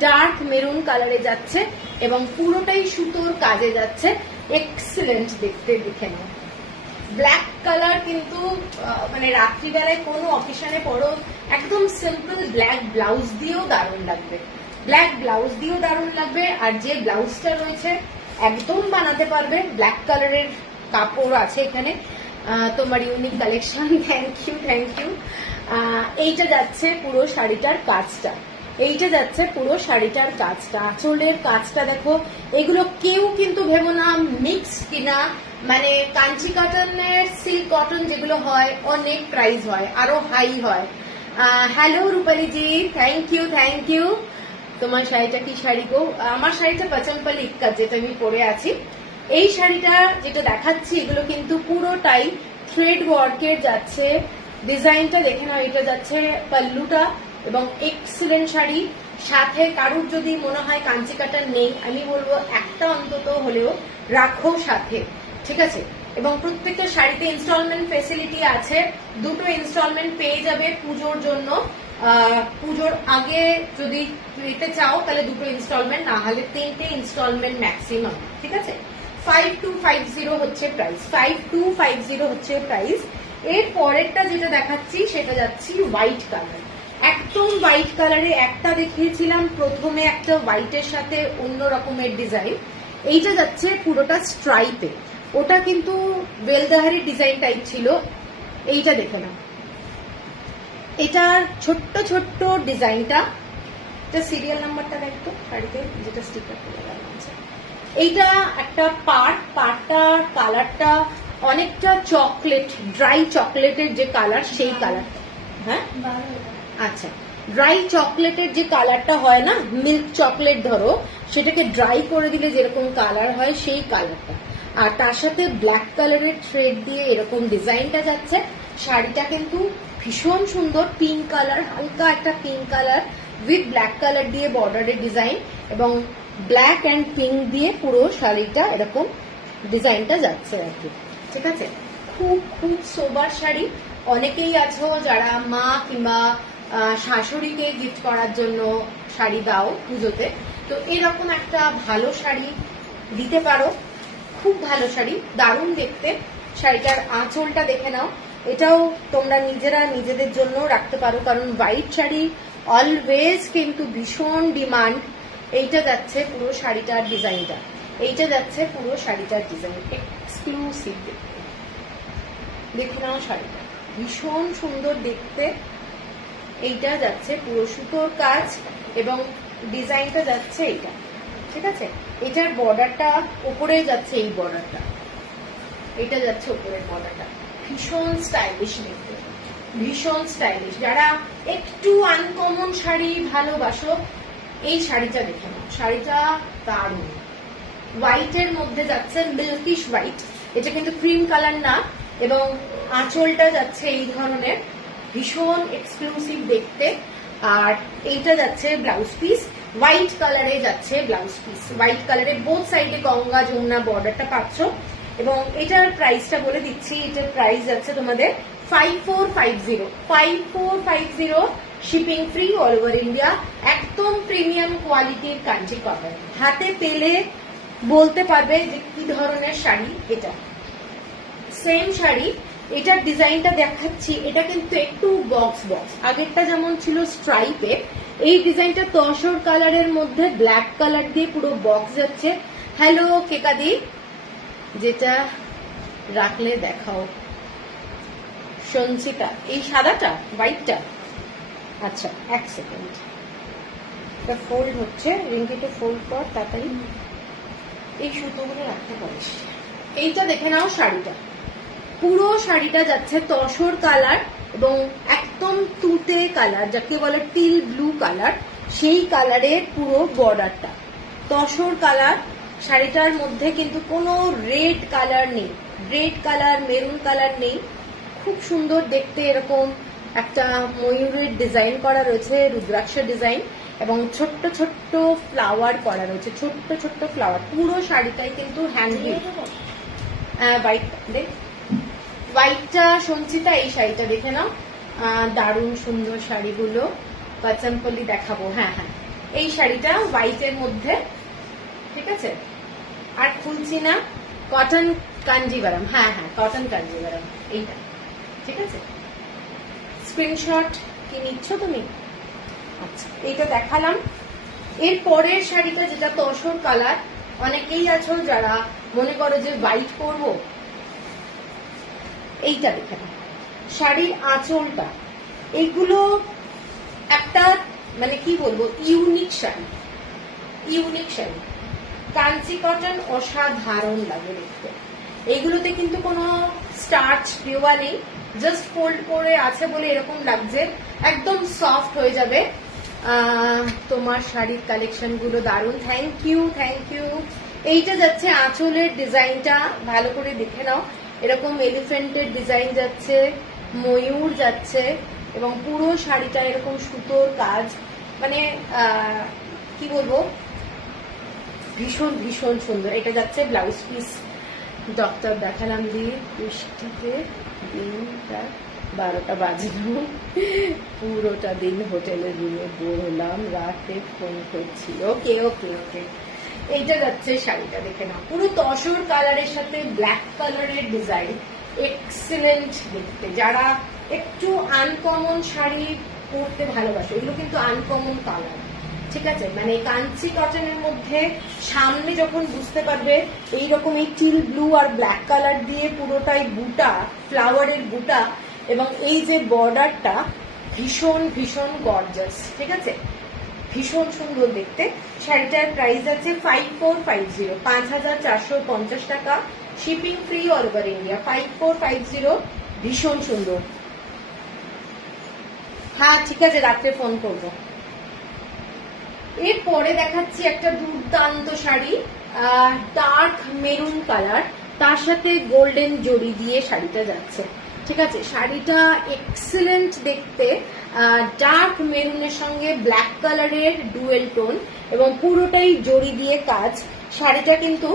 ডার্ক মেরুন কালারে যাচ্ছে এবং পুরোটাই সুতোর কাজে যাচ্ছে, এক্সিলেন্ট দেখতে। দেখে নাও, ব্ল্যাক কালার কিন্তু মানে রাত্রিবেলায় কোনো অকেশনে পরো, একদম সিম্পল ব্ল্যাক ব্লাউজ দিয়েও দারুণ লাগবে, ব্ল্যাক ব্লাউজ দিয়েও দারুণ লাগবে। আর যে ব্লাউজটা রয়েছে একদম বানাতে পারবে, ব্ল্যাক কালারের কাপড় আছে এখানে, তোমার unique collection, thank you thank you. এইটা যাচ্ছে পুরো শাড়িটার কাজটা, এইটা যাচ্ছে পুরো শাড়িটার কাজটা, আঁচলের কাজটা দেখো। এগুলো কেউ কিন্তু ভেবো না মিক্স কিনা, মানে কাঞ্চি কটনের, সিল্ক কটন যেগুলো হয় অনেক প্রাইস হয়, আরো হাই হয়। Hello Rupali ji, thank you thank you. তোমার শাড়িটা কি শাড়ি গো? আমার শাড়িটা পাচনপালি ইক্কা, যেটা আমি পরে আছি। এই শাড়িটা যেটা দেখাচ্ছি এগুলো কিন্তু পুরোটাই থ্রেড ওয়ার্কের যাচ্ছে, ডিজাইনটা দেখে নাও। এটা যাচ্ছে পাল্লুটা, এবং এক্সিলেন্ট শাড়ি। সাথে কারুর যদি মনে হয় কাঞ্চি কাটার নেই, আমি বলবো একটা অন্তত হলেও রাখো সাথে, ঠিক আছে? এবং প্রত্যেকটা শাড়িতে ইনস্টলমেন্ট ফেসিলিটি আছে, দুটো ইনস্টলমেন্ট পেয়ে যাবে পুজোর জন্য। পুজোর আগে যদি নিতে চাও তাহলে দুটো ইনস্টলমেন্ট, না হলে 3টে ইনস্টলমেন্ট ম্যাক্সিমাম, ঠিক আছে? 5250 হচ্ছে প্রাইস, 5250 হচ্ছে প্রাইস। এর পরেরটা যেটা দেখাচ্ছি সেটা যাচ্ছি হোয়াইট কালার, একদম হোয়াইট কালারে। একটা দেখিয়েছিলাম প্রথমে, একটা হোয়াইটের সাথে অন্য রকমের ডিজাইন। এইটা যাচ্ছে পুরোটা স্ট্রাইপে, ওটা কিন্তু বেলদাহারি ডিজাইন টাইপ ছিল। এইটা দেখে নাও, এটার ছোট্ট ছোট্ট ডিজাইনটা, এটা সিরিয়াল নাম্বারটা দেখতো শাড়িতে যেটা স্টিকার করে দেওয়া আছে। এইটা একটা পাড়টার কালারটা অনেকটা চকলেট, ড্রাই চকলেটের যে কালার সেই কালারটা। হ্যাঁ আচ্ছা, ড্রাই চকলেটের যে কালারটা হয় না, মিল্ক চকলেট ধরো, সেটাকে ড্রাই করে দিলে যেরকম কালার হয় সেই কালারটা। আর তার সাথে ব্ল্যাক কালারের থ্রেড দিয়ে এরকম ডিজাইনটা যাচ্ছে। শাড়িটা কিন্তু ভীষণ সুন্দর, পিঙ্ক কালার, হালকা একটা pink colour with black colour দিয়ে বর্ডারের ডিজাইন, এবং ব্ল্যাক অ্যান্ড পিঙ্ক দিয়ে পুরো শাড়িটা এরকম ডিজাইনটা যাচ্ছে আর কি, ঠিক আছে? খুব খুব সোবার শাড়ি। অনেকেই আছো যারা মা কিংবা শাশুড়িকে গিফট করার জন্য শাড়ি দাও পুজোতে, তো এরকম একটা ভালো শাড়ি দিতে পারো, খুব ভালো শাড়ি, দারুণ দেখতে। শাড়িটার আঁচলটা দেখে নাও, এটাও তোমরা নিজেরা নিজেদের জন্য রাখতে পারো, কারণ হোয়াইট শাড়ি অলওয়েজ কিন্তু ভীষণ ডিমান্ড। এইটা যাচ্ছে পুরো শাড়িটার ডিজাইনটা, এইটা যাচ্ছে পুরো শাড়িটার ডিজাইন, এক্সক্লুসিভ দেখতে। দেখে নাও শাড়িটা ভীষণ সুন্দর দেখতে। এইটা যাচ্ছে পুরো সুতোর কাজ এবং ডিজাইনটা যাচ্ছে এইটা, ঠিক আছে? এটার বর্ডারটা উপরে যাচ্ছে, এই বর্ডারটা, এটা যাচ্ছে উপরের বর্ডারটা, ভীষণ স্টাইলিশ দেখতে, ভীষণ স্টাইলিশ। যারা একটু আনকমন শাড়ি ভালোবাসো, এই শাড়িটা দেখে নাও, শাড়িটা দারুণ। হোয়াইটের মধ্যে যাচ্ছে মিল্কিশ হোয়াইট, এটা কিন্তু ক্রিম কালার না, এবং আঁচলটা যাচ্ছে এই ধরনের, ভীষণ এক্সক্লুসিভ দেখতে। আর এইটা যাচ্ছে ব্লাউজ পিস, হোয়াইট কালারে যাচ্ছে ব্লাউজ পিস, হোয়াইট কালারে বোথ সাইডে গঙ্গা যমুনা বর্ডারটা পাচ্ছ। এবং এটার প্রাইসটা বলে দিচ্ছি, এটার প্রাইস যাচ্ছে তোমাদের 5450, shipping free all over India. একদম প্রিমিয়াম কোয়ালিটির কাঞ্চি কটন, হাতে পেলে বলতে পারবে যে কি ধরনের শাড়ি এটা। সেম শাড়ি, এটার ডিজাইনটা দেখাচ্ছি, এটা কিন্তু একটু বক্স বক্স, আগেরটা যেমন ছিল স্ট্রাইপে, এই ডিজাইনটা তসর কালারের মধ্যে ব্ল্যাক কালার দিয়ে পুরো বক্স যাচ্ছে। হ্যালো কেকাদি, যেটা রাখলে দেখাও, সঞ্চিতা, এই সাদাটা হোয়াইটটা, আচ্ছা এক সেকেন্ড, এটা ফোল্ড হচ্ছে, রিঙ্কিটা ফোল্ড কর তাড়াতাড়ি, এই সুতোগুলো রাখতে পারিস। এইটা দেখে নাও, শাড়িটা পুরো শাড়িটা যাচ্ছে তসর কালার এবং একদম তুতে কালার, যাকে বলে টিল ব্লু কালার, সেই কালারের পুরো বর্ডারটা তসর কালার। শাড়িটার মধ্যে কিন্তু কোনো রেড কালার নেই, রেড কালার মেরুন কালার নেই, খুব সুন্দর দেখতে, এরকম একটা ময়ূরের ডিজাইন করা রয়েছে, রুদ্রাক্ষ ডিজাইন, এবং ছোট্ট ছোট্ট ফ্লাওয়ার করা রয়েছে, ছোট্ট ছোট্ট ফ্লাওয়ার। পুরো শাড়িটাই কিন্তু হ্যান্ডমেড। হোয়াইটটা সঞ্চিতা, এই শাড়িটা দেখে নাও, দারুণ সুন্দর শাড়িগুলো। পাচনপল্লি দেখাবো, হ্যাঁ হ্যাঁ, এই শাড়িটা হোয়াইটের মধ্যে, ঠিক আছে। আর খুলছি না, কটন কাঞ্জিভারাম, হ্যাঁ হ্যাঁ কটন কাঞ্জিভারাম, এইটা ঠিক আছে। স্ক্রিনশট কি নিচ্ছ তুমি? আচ্ছা, এইটা দেখালাম। এর পরের শাড়িটা যেটা তসর কালার, অনেকেই আছো যারা মনে করো যে হোয়াইট করবো, এইটা দেখে নাও। শাড়ির আঁচলটা, এইগুলো একটা মানে কি বলবো, unique sari, unique sari. Kanchi cotton অসাধারণ লাগে দেখতে। এইগুলোতে কিন্তু কোনো স্টার্চ দেওয়া নেই, জাস্ট ফোল্ড করে আছে বলে এরকম লাগছে, একদম সফট হয়ে যাবে। তোমার শাড়ির কালেকশন গুলো দারুণ, থ্যাংক ইউ থ্যাংক ইউ। এইটা যাচ্ছে আঁচলের ডিজাইনটা, ভালো করে দেখে নাও, এরকম এলিফেন্টের ডিজাইন যাচ্ছে, ময়ূর যাচ্ছে, এবং পুরো শাড়িটা এরকম সুতোর কাজ, মানে কি বলবো, ভীষণ ভীষণ সুন্দর। এটা যাচ্ছে ব্লাউজ পিস। ডক্টর দেখালাম দিয়ে বৃষ্টিতে দিনটা 12টা বাজলো, পুরোটা দিন হোটেলের রুমে বোর হলাম, রাতে ফোন করছি। ওকে ওকে ওকে, এইটা যাচ্ছে শাড়িটা দেখে নাও, পুরো তসর কালারের সাথে ব্ল্যাক কালারের ডিজাইন, এক্সিলেন্ট দেখতে। যারা একটু আনকমন শাড়ি পরতে ভালোবাসে, এগুলো কিন্তু আনকমন কালার, ঠিক আছে। মানে কাঞ্চি কটনের মধ্যে সামনে যখন বুঝতে পারবে এইরকম এই টিল ব্লু আর ব্ল্যাক কালার দিয়ে পুরোটাই বুটা, ফ্লাওয়ারের বুটা, এবং এই যে বর্ডারটা ভীষণ ভীষণ গর্জাস, ঠিক আছে, ভীষণ সুন্দর দেখতে। শাড়িটার প্রাইস আছে 5450, 5450 টাকা, shipping free all over India. 5450, ভীষণ সুন্দর। হ্যাঁ ঠিক আছে, রাত্রে ফোন করবো। এরপরে দেখাচ্ছি একটা দুর্দান্ত শাড়ি, ডার্ক মেরুন কালার, তার সাথে গোল্ডেন জড়ি দিয়ে শাড়িটা যাচ্ছে, ঠিক আছে। শাড়িটা এক্সিলেন্ট দেখতে, ডার্ক মেরুনের সঙ্গে ব্ল্যাক কালারের ডুয়েল টোন, এবং পুরোটাই জড়ি দিয়ে কাজ। শাড়িটা কিন্তু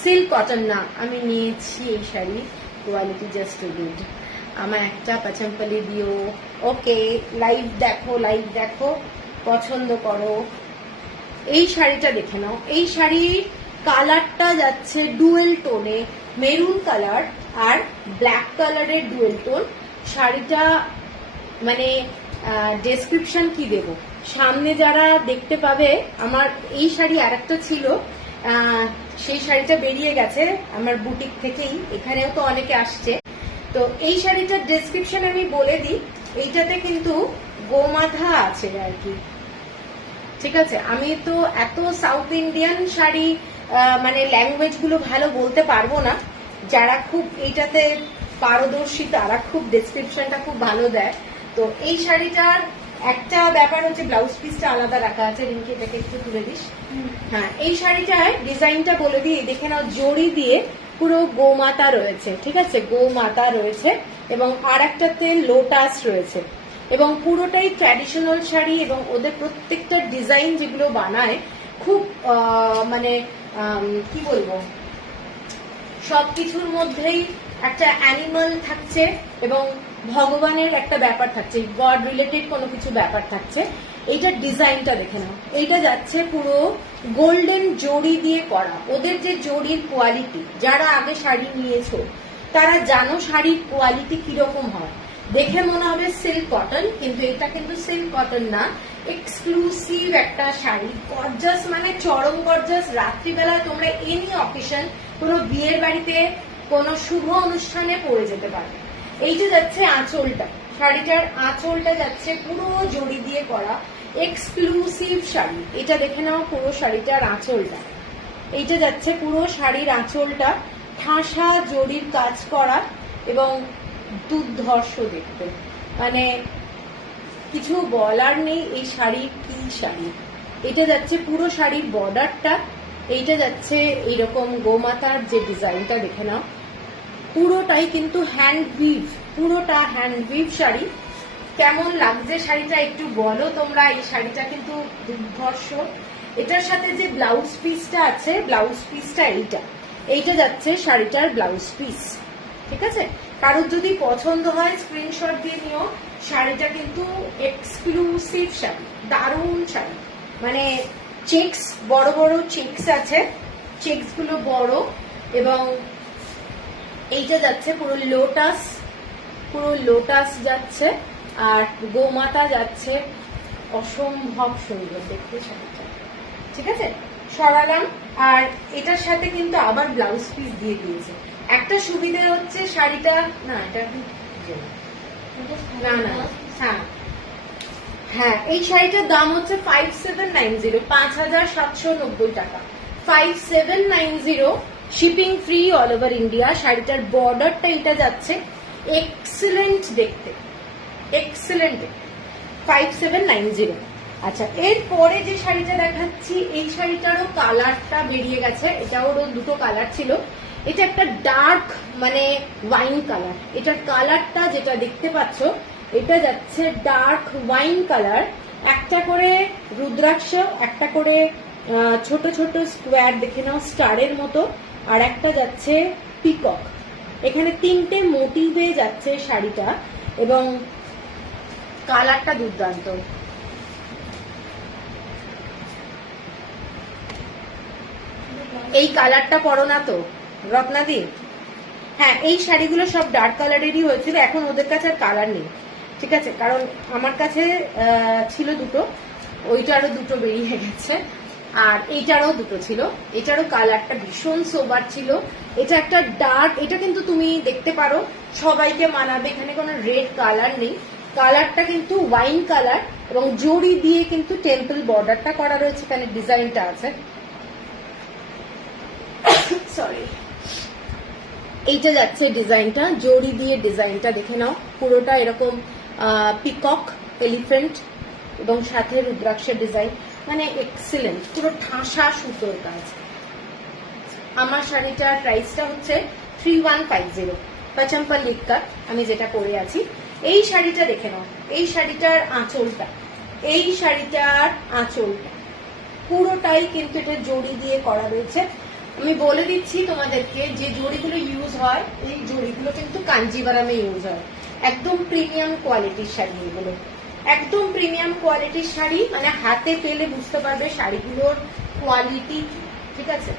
সিল্ক কটন না, আমি নিয়েছি এই শাড়ি, কোয়ালিটি জাস্ট গুড। আমার একটা পাচনপল্লি দিও। ওকে, লাইভ দেখো, লাইভ দেখো, পছন্দ করো। এই শাড়িটা দেখে নাও, এই শাড়ির কালারটা যাচ্ছে ডুয়েল টোনে, মেরুন কালার আর ব্ল্যাক কালারের ডুয়েল টোন। শাড়িটা মানে ডেসক্রিপশন কি দেব, সামনে যারা দেখতে পাবে। আমার এই শাড়ি আরেকটা ছিল, সেই শাড়িটা বেরিয়ে গেছে আমার বুটিক থেকেই, এখানেও তো অনেকে আসছে। তো এই শাড়িটার ডেসক্রিপশন আমি বলে দিই, এইটাতে কিন্তু গোমাথা আছে আর কি, ঠিক আছে। আমি তো এত সাউথ ইন্ডিয়ান শাড়ি মানে ল্যাঙ্গুয়েজ গুলো ভালো বলতে পারবো না, যারা খুব এইটাতে পারদর্শী তারা খুব ডেসক্রিপশনটা খুব ভালো দেয়। তো এই শাড়িটার একটা ব্যাপার হচ্ছে ব্লাউজ পিসটা আলাদা রাখা আছে, রিঙ্কি এটাকে একটু তুলে দিস। হ্যাঁ, এই শাড়িটায় ডিজাইনটা বলে দিই, দেখে নাও, জড়ি দিয়ে পুরো গোমাতা রয়েছে, ঠিক আছে, গোমাতা রয়েছে, এবং আর একটাতে লোটাস রয়েছে, এবং পুরোটাই ট্র্যাডিশনাল শাড়ি। এবং ওদের প্রত্যেকটা ডিজাইন যেগুলো বানায় খুব মানে কি বলবো, সবকিছুর মধ্যেই একটা অ্যানিমাল থাকছে এবং ভগবানের একটা ব্যাপার থাকছে, গড রিলেটেড কোনো কিছু ব্যাপার থাকছে। এইটার ডিজাইনটা দেখে নাও, এইটা যাচ্ছে পুরো গোল্ডেন জড়ি দিয়ে করা। ওদের যে জড়ির কোয়ালিটি, যারা আগে শাড়ি নিয়েছো তারা জানো শাড়ির কোয়ালিটি কিরকম হয়। দেখে মনে হবে সিল্ক কটন, কিন্তু এটা কিন্তু সিল্ক কটন না, এক্সক্লুসিভ একটা শাড়ি, গর্জাস মানে চরম গর্জাস। রাত্রিবেলায় তোমরা এনি অকেশন, কোনো বিয়ের বাড়িতে, কোনো শুভ অনুষ্ঠানে পরে যেতে পারবে। এইটা যাচ্ছে আঁচলটা, শাড়িটার আঁচলটা যাচ্ছে পুরো জড়ি দিয়ে করা, এক্সক্লুসিভ শাড়ি। এটা দেখে নাও পুরো শাড়িটার আঁচলটা, এইটা যাচ্ছে পুরো শাড়ির আঁচলটা, ঠাসা জড়ির কাজ করা এবং দুর্ধর্ষ দেখতে, মানে কিছু বলার নেই। এই শাড়ির কি শাড়ি, এটা যাচ্ছে পুরো শাড়ির বর্ডারটা, এইটা যাচ্ছে এইরকম গোমাতার যে ডিজাইনটা দেখে নাও, পুরোটাই কিন্তু হ্যান্ড উইভ, পুরোটা হ্যান্ড উইভ শাড়ি। কেমন লাগছে শাড়িটা একটু বলো তোমরা। এই শাড়িটা কিন্তু দুর্ধর্ষ। এটার সাথে যে ব্লাউজ পিসটা আছে, ব্লাউজ পিসটা এইটা যাচ্ছে শাড়িটার ব্লাউজ পিস। ঠিক আছে, কারোর যদি পছন্দ হয় স্ক্রিনশট দিয়ে নিও। শাড়িটা কিন্তু এক্সক্লুসিভ শাড়ি, দারুণ শাড়ি। মানে চেকস, বড় বড় চেকস আছে, চেকস গুলো বড়। এবং এইটা যাচ্ছে পুরো লোটাস যাচ্ছে, আর গোমাতা যাচ্ছে। অসম্ভব সুন্দর দেখতে শাড়িটা। ঠিক আছে, সরালাম। আর এটার সাথে কিন্তু আবার ব্লাউজ পিস দিয়ে দিয়েছে। একটা সুবিধা হচ্ছে শাড়িটা, না এটা না না হ্যাঁ হ্যাঁ, এই শাড়িটার দাম হচ্ছে 5790, 5790 টাকা। 5790, shipping free all over India. শাড়িটার বর্ডারটা এটা যাচ্ছে, এক্সেলেন্ট দেখতে, এক্সেলেন্ট দেখতে। 5790। আচ্ছা, এরপরে যে শাড়িটা দেখাচ্ছি, এই শাড়িটারও কালারটা বেরিয়ে গেছে। এটাও দুটো কালার ছিল। এটা একটা ডার্ক মানে ওয়াইন কালার। এটার কালারটা যেটা দেখতে পাচ্ছ, এটা যাচ্ছে ডার্ক ওয়াইন কালার। একটা করে রুদ্রাক্ষ, একটা করে ছোট ছোট স্কোয়ার দেখে নাও স্টারের মতো, আর একটা যাচ্ছে পিকক। এখানে তিনটে মোটিভে যাচ্ছে শাড়িটা, এবং কালারটা দুর্দান্ত। এই কালারটা পরো না তো রত্নাদি? হ্যাঁ, এই শাড়িগুলো সব ডার্ক কালারেরই হয়েছিল। এখন ওদের কাছে আর কালার নেই। ঠিক আছে, কারণ আমার কাছে ছিল দুটো, ওইটারও দুটো বেরিয়ে গেছে, আর এইটারও দুটো ছিল। এটারও কালারটা ভীষণ সোবার ছিল। এটা একটা ডার্ক, এটা কিন্তু তুমি দেখতে পারো সবাইকে মানাবে। এখানে কোনো রেড কালার নেই, কালারটা কিন্তু ওয়াইন কালার, এবং জড়ি দিয়ে কিন্তু টেম্পল বর্ডারটা করা রয়েছে। এখানে ডিজাইনটা আছে, সরি, এইটা যাচ্ছে ডিজাইনটা, জড়ি দিয়ে ডিজাইনটা দেখে নাও। পুরোটা এরকম পিকক, এলিফেন্ট এবং সাথে রুদ্রাক্ষের ডিজাইন। মানে এক্সিলেন্ট, পুরো ঠাসা সুতোর কাজ। আমার শাড়িটার প্রাইসটা হচ্ছে 3150, পচম্পল্লি কাট, আমি যেটা পরে আছি। এই শাড়িটা দেখে নাও, এই শাড়িটার আঁচলটা, এই শাড়িটার আঁচলটা পুরোটাই কিন্তু এটা জড়ি দিয়ে করা রয়েছে। আমি বলে দিচ্ছি তোমাদেরকে, যে জড়িগুলো ইউজ হয়, এই জড়িগুলো কিন্তু কাঞ্জিভারামে ইউজ হয়। একদম প্রিমিয়াম কোয়ালিটির শাড়ি এগুলো, একদম প্রিমিয়াম কোয়ালিটির শাড়ি। মানে হাতে পেলে বুঝতে পারবে শাড়িগুলোর কোয়ালিটি। ঠিক আছে,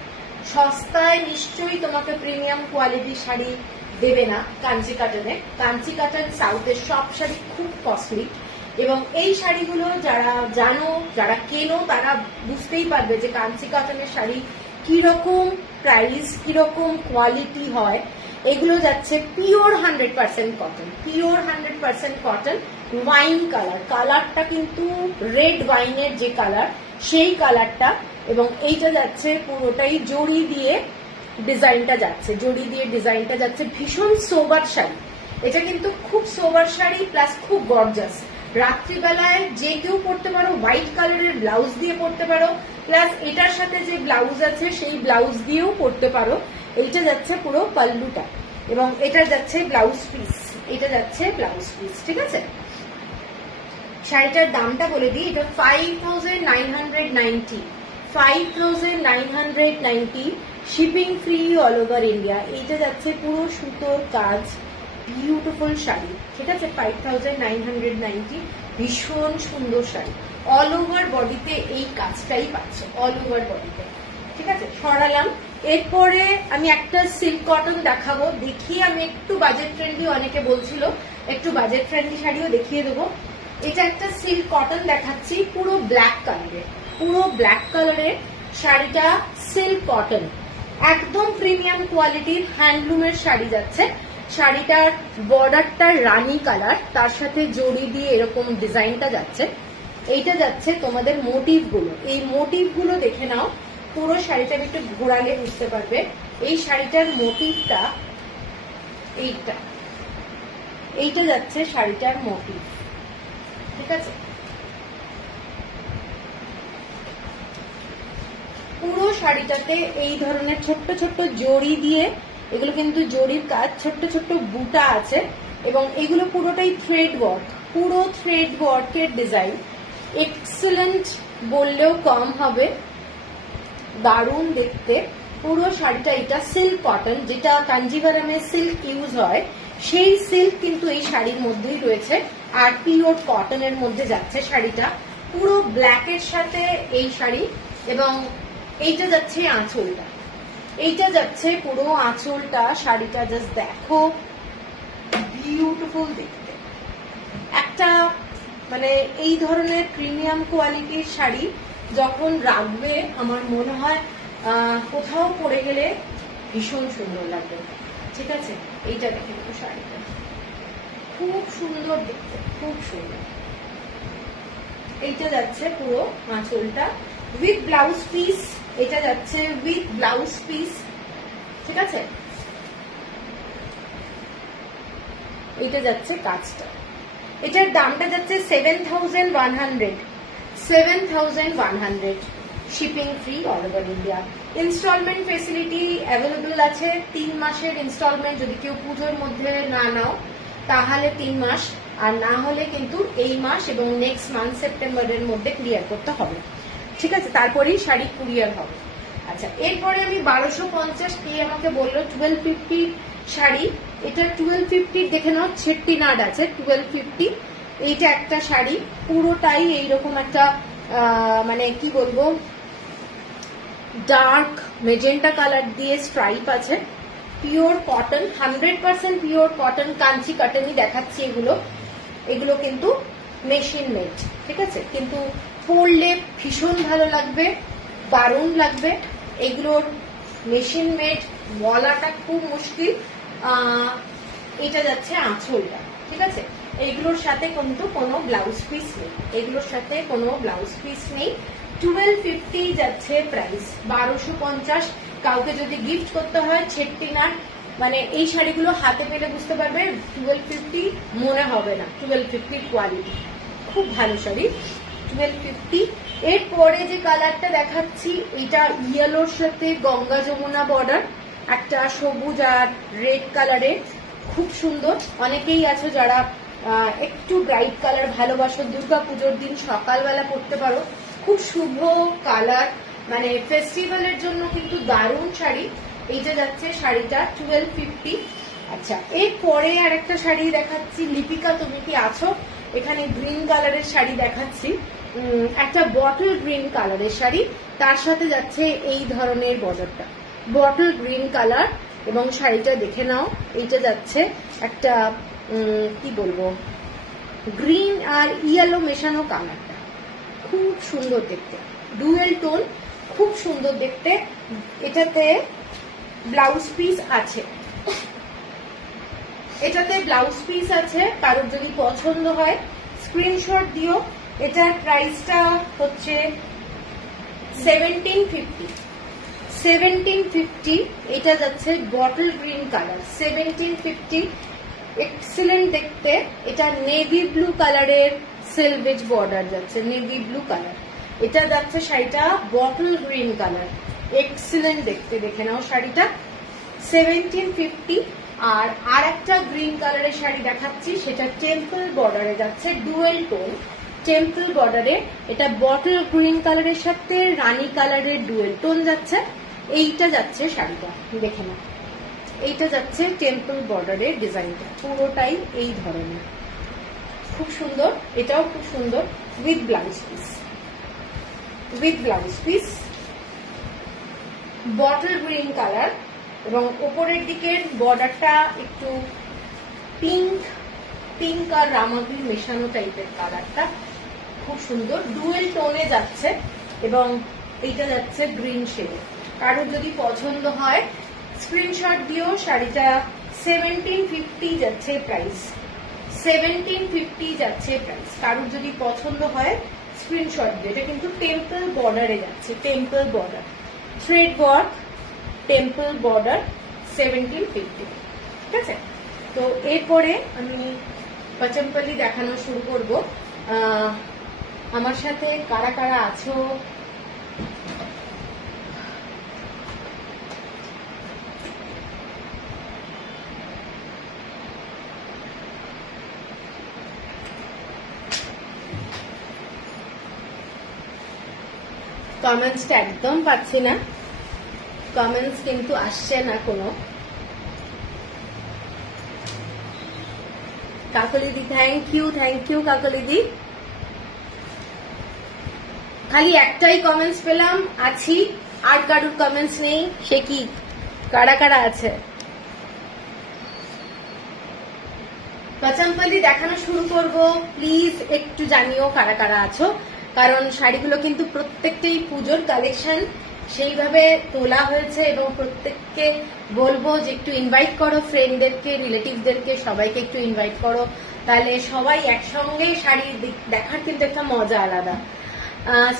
সস্তায় নিশ্চয়ই তোমাকে প্রিমিয়াম কোয়ালিটির শাড়ি দেবে না কাঞ্চি কাটনে। কাঞ্চি কাটন সাউথের সব শাড়ি খুব কস্টলি, এবং এই শাড়িগুলো যারা জানো, যারা কেনো, তারা বুঝতেই পারবে যে কাঞ্চি কাটনের শাড়ি কিরকম প্রাইস, কিরকম কোয়ালিটি হয়। এগুলো যাচ্ছে pure 100% cotton, pure 100% cotton. Wine colour, কালারটা কিন্তু রেড ওয়াইনের যে কালার, সেই কালারটা। এবং এইটা যাচ্ছে পুরোটাই জড়ি দিয়ে ডিজাইনটা যাচ্ছে, জড়ি দিয়ে ডিজাইনটা যাচ্ছে। ভীষণ সোবার শাড়ি এটা, কিন্তু খুব সোবার শাড়ি, প্লাস খুব গর্জাস। রাত্রিবেলায় যে কেউ পরতে পারো, হোয়াইট কালারের ব্লাউজ দিয়ে পরতে পারো, প্লাস এটার সাথে যে ব্লাউজ আছে সেই ব্লাউজ দিয়েও পরতে পারো। এইটা যাচ্ছে পুরো পাল্লুটা, এবং এটা যাচ্ছে ব্লাউজ পিস, এটা যাচ্ছে ব্লাউজ পিস। ঠিক আছে, শাড়িটার দামটা বলে দিই, এটা 5990, 5990, shipping free all over India. এইটা যাচ্ছে পুরো সুতোর কাজ, বিউটিফুল শাড়ি। ঠিক আছে, 5990, ভীষণ সুন্দর শাড়ি। অল ওভার বডিতে এই কাজটাই পাচ্ছে, অল ওভার বডিতে। ঠিক আছে, সরালাম। এরপরে আমি একটা সিল্ক কটন দেখাবো। দেখিয়ে আমি একটু বাজেট ফ্রেন্ডলি, অনেকে বলছিল একটু বাজেট ফ্রেন্ডলি শাড়িও দেখিয়ে দেবো। এটা একটা সিল্ক কটন দেখাচ্ছি, পুরো ব্ল্যাক কালারের, পুরো ব্ল্যাক কালারের শাড়িটা। সিল্ক কটন, একদম প্রিমিয়াম কোয়ালিটির হ্যান্ডলুমের শাড়ি যাচ্ছে। শাড়িটার বর্ডারটা রানী কালার, তার সাথে জড়ি দিয়ে এরকম ডিজাইনটা যাচ্ছে। এইটা যাচ্ছে তোমাদের মোটিভ গুলো, এই মোটিভ গুলো দেখে নাও। পুরো শাড়িটা একটু ঘোরালে বুঝতে পারবে। এই শাড়িটার মোটিভটা এইটা যাচ্ছে শাড়িটার মোটিভ। ঠিক আছে, পুরো শাড়িটাতে এই ধরনের ছোট্ট ছোট্ট জড়ি দিয়ে, এগুলো কিন্তু জড়ির কাজ, ছোট্ট ছোট্ট বুটা আছে, এবং এগুলো পুরোটাই থ্রেড ওয়ার্ক, পুরো থ্রেড ওয়ার্কের ডিজাইন। এক্সেলেন্ট বললেও কম হবে, দারুণ দেখতে। পুরো শাড়িটা এটা সিল্ক কটন, যেটা কাঞ্জিভারামে সিল্ক ইউজ হয় সেই সিল্ক কিন্তু এই শাড়ির মধ্যেই রয়েছে, আর পিওর কটনের মধ্যে যাচ্ছে শাড়িটা। পুরো ব্ল্যাকের সাথে এই শাড়ি, এবং এইটা যাচ্ছে আঁচলটা, এইটা যাচ্ছে পুরো আঁচলটা। শাড়িটা জাস্ট দেখো, বিউটিফুল দেখতে। একটা মানে এই ধরনের প্রিমিয়াম কোয়ালিটির শাড়ি যখন রাখবে আমার মনে হয় কোথাও পরে গেলে ভীষণ সুন্দর লাগবে। ঠিক আছে, এইটা দেখে নেবো, শাড়িটা খুব সুন্দর দেখতে, খুব সুন্দর। এইটা যাচ্ছে পুরো আঁচলটা উইথ ব্লাউজ পিস, এটা যাচ্ছে উইথ ব্লাউজ পিস। ঠিক আছে, এটা যাচ্ছে কাজটা। এটার দামটা যাচ্ছে 7,100, 7,100, shipping free all over India. Instalment facility available আছে, 3 মাসের ইনস্টলমেন্ট। যদি কেউ পুজোর মধ্যে না নাও তাহলে 3 মাস, আর না হলে কিন্তু এই মাস এবং নেক্সট মান্থ সেপ্টেম্বরের মধ্যে ক্লিয়ার করতে হবে। ঠিক আছে, তারপরেই শাড়ি কুরিয়ার হবে। আচ্ছা, এরপরে আমি 1250 পেয়ে আমাকে বললো 1250 শাড়ি। এটা 1250 দেখে নাও, চেট্টিনাড আছে 1250। এইটা একটা শাড়ি পুরোটাই এইরকম একটা মানে কি বলবো, ডার্ক মেজেন্টা কালার দিয়ে স্ট্রাইপ আছে, pure cotton, 100% pure cotton, Kanchi কটনই দেখাচ্ছি। এগুলো কিন্তু মেশিন মেড। ঠিক আছে, কিন্তু পরলে ভীষণ ভালো লাগবে, দারুণ লাগবে। এগুলোর মেশিন মেড বলাটা খুব মুশকিল। এটা যাচ্ছে আঁচলটা। ঠিক আছে, এগুলোর সাথে কিন্তু কোনো ব্লাউজ পিস নেই, এগুলোর সাথে কোনো ব্লাউজ পিস নেই। 1250 যাচ্ছে প্রাইস, 1250। কাউকে যদি গিফট করতে হয় চেট্টিনাড, মানে এই শাড়িগুলো হাতে পেলে বুঝতে পারবে 1250 মনে হবে না, 1250 কোয়ালিটি, খুব ভালো শাড়ি, 1250। এরপরে যে কালারটা দেখাচ্ছি এটা ইয়েলোর সাথে গঙ্গা যমুনা বর্ডার, একটা সবুজ আর রেড কালারের, খুব সুন্দর। অনেকেই আছে যারা একটু ব্রাইট কালার ভালোবাসো, দুর্গা পুজোর দিন সকালবেলা পরতে পারো, খুব শুভ কালার, মানে ফেস্টিভ্যালের জন্য কিন্তু দারুণ শাড়ি। এইটা যাচ্ছে শাড়িটা 1250। আচ্ছা, এরপরে আর একটা শাড়ি দেখাচ্ছি। লিপিকা তুমি কি আছো? এখানে গ্রিন কালারের শাড়ি দেখাচ্ছি, একটা বটল গ্রিন কালারের শাড়ি, তার সাথে যাচ্ছে এই ধরনের বর্ডারটা, বটল গ্রিন কালার, এবং শাড়িটা দেখে নাও। এইটা যাচ্ছে একটা কি বলবো, গ্রিন আর ইয়েলো মেশানো কালারটা, খুব সুন্দর দেখতে, ডুয়েল টোন, খুব সুন্দর দেখতে। এটাতে ব্লাউজ পিস আছে, এটাতে ব্লাউজ পিস আছে। কারোর যদি পছন্দ হয় স্ক্রিনশট দিও। এটার প্রাইসটা হচ্ছে 1750, 1750। এটা যাচ্ছে বটল গ্রিন কালার, 1750, এক্সেলেন্ট দেখতে। এটা নেভি ব্লু কালারের সেলভেজ বর্ডার যাচ্ছে, নেভি ব্লু কালার। এটা যাচ্ছে শাড়িটা বটল গ্রিন কালার, এক্সেলেন্ট দেখতে, দেখে নাও শাড়িটা 1750। আর একটা গ্রিন কালারের শাড়ি দেখাচ্ছি, সেটা টেম্পল বর্ডারে যাচ্ছে, ডুয়েল টোন টেম্পল বর্ডারে। এটা বটল গ্রিন কালারের সাথে রানী কালারের ডুয়েল টোন যাচ্ছে। এইটা যাচ্ছে শাড়িটা, দেখে নাও, এইটা যাচ্ছে টেম্পল বর্ডারের ডিজাইনটা, পুরোটাই এই ধরনের, খুব সুন্দর। এটাও খুব সুন্দর, with blouse piece, with blouse piece, bottle green colour, এবং উপরের দিকের বর্ডারটা একটু পিঙ্ক, পিঙ্ক আর রামা গ্রিন মেশানো টাইপের কালারটা, খুব সুন্দর, ডুয়েল টোনে যাচ্ছে, এবং এইটা যাচ্ছে গ্রিন শেডে। কারোর যদি পছন্দ হয় স্ক্রিনশট দিও। শাড়িটা 1750 যাচ্ছে প্রাইস, 1750 যাচ্ছে প্রাইস। কারোর যদি পছন্দ হয় স্ক্রিনশট দিও। এটা কিন্তু টেম্পল বর্ডারে যাচ্ছে, temple border, thread work, temple border, 1750। ঠিক আছে, তো এরপরে আমি পচমপল্লি দেখানো শুরু করব। আমার সাথে কারা কারা আছো কমেন্টসটা একদম পাচ্ছি না, কমেন্টস কিন্তু আসছে না কোনো। কাকলিদি থ্যাংক ইউ কাকলিদি। খালি একটাই কমেন্টস পেলাম, আছি, আর কারুর কমেন্টস নেই। সে কি, কারা কারা আছে? পাচামপাল্লি দেখানো শুরু করব, প্লিজ একটু জানিও কারা কারা আছো, কারণ শাড়িগুলো কিন্তু প্রত্যেকটাই পুজোর কালেকশন, সেইভাবে তোলা হয়েছে এবং প্রত্যেককে বলবো যে একটু ইনভাইট করো, ফ্রেন্ডদেরকে, রিলেটিভদেরকে, সবাইকে একটু ইনভাইট করো, তাহলে সবাই একসঙ্গে শাড়ি দেখার কিন্তু একটা মজা আলাদা।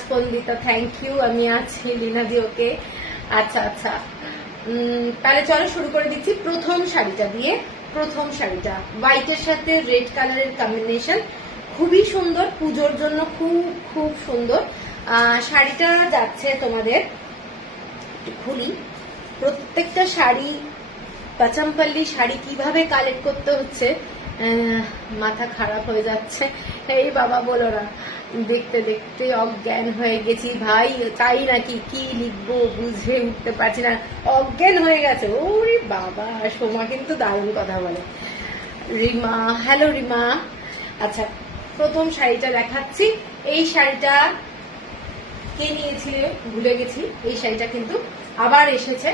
স্পন্দিতা থ্যাংক ইউ, আমি আছি লীনাদি, ওকে, আচ্ছা আচ্ছা। তাহলে চলো শুরু করে দিচ্ছি প্রথম শাড়িটা দিয়ে। প্রথম শাড়িটা হোয়াইটের সাথে রেড কালারের কম্বিনেশন, খুবই সুন্দর, পুজোর জন্য খুব খুব সুন্দর। শাড়িটা যাচ্ছে তোমাদের, একটু খুলি, প্রত্যেকটা শাড়ি পাচামপাল্লি শাড়ি কিভাবে কালেক্ট করতে হচ্ছে মাথা খারাপ হয়ে যাচ্ছে। এই বাবা বলো না, দেখতে দেখতে অজ্ঞান হয়ে গেছি ভাই, তাই নাকি, কি লিখবো বুঝে উঠতে পারছি না, অজ্ঞান হয়ে গেছে। ওরে বাবা, সোমা কিন্তু দারুণ কথা বলে। রিমা, হ্যালো রিমা। আচ্ছা, প্রথম শাড়িটা দেখাচ্ছি। এই শাড়িটা কে নিয়েছিল ভুলে গেছি, এই শাড়িটা কিন্তু আবার এসেছে,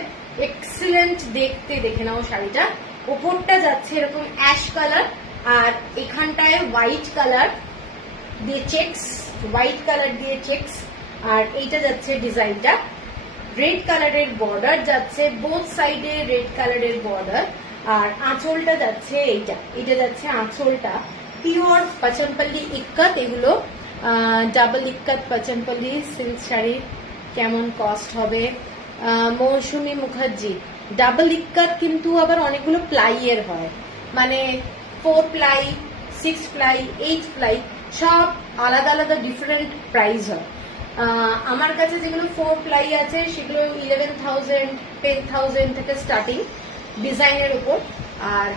এক্সিলেন্ট দেখতে, দেখে নাও শাড়িটা। ওপরটা যাচ্ছে এরকম অ্যাশ কালার, আর এখানটায় হোয়াইট কালার দিয়ে চেক্স, হোয়াইট কালার দিয়ে চেক্স, আর এইটা যাচ্ছে ডিজাইনটা রেড কালারের বর্ডার যাচ্ছে, বোথ সাইডে রেড কালারের বর্ডার, আর আঁচলটা যাচ্ছে এটা যাচ্ছে আঁচলটা পিওর পাচামপাল্লি ইক্কাত। এগুলো ডাবল ইক্কাত পাচামপাল্লি সিল্ক শাড়ির কেমন কস্ট হবে? মৌসুমী মুখার্জি, ডাবল ইক্কাত কিন্তু আবার অনেকগুলো প্লাইয়ের হয়, মানে 4 প্লাই, 6 প্লাই, 8 প্লাই, সব আলাদা আলাদা ডিফারেন্ট প্রাইস হয়। আমার কাছে যেগুলো 4 প্লাই আছে সেগুলো 11,000, 10,000 থেকে স্টার্টিং ডিজাইনের উপর, আর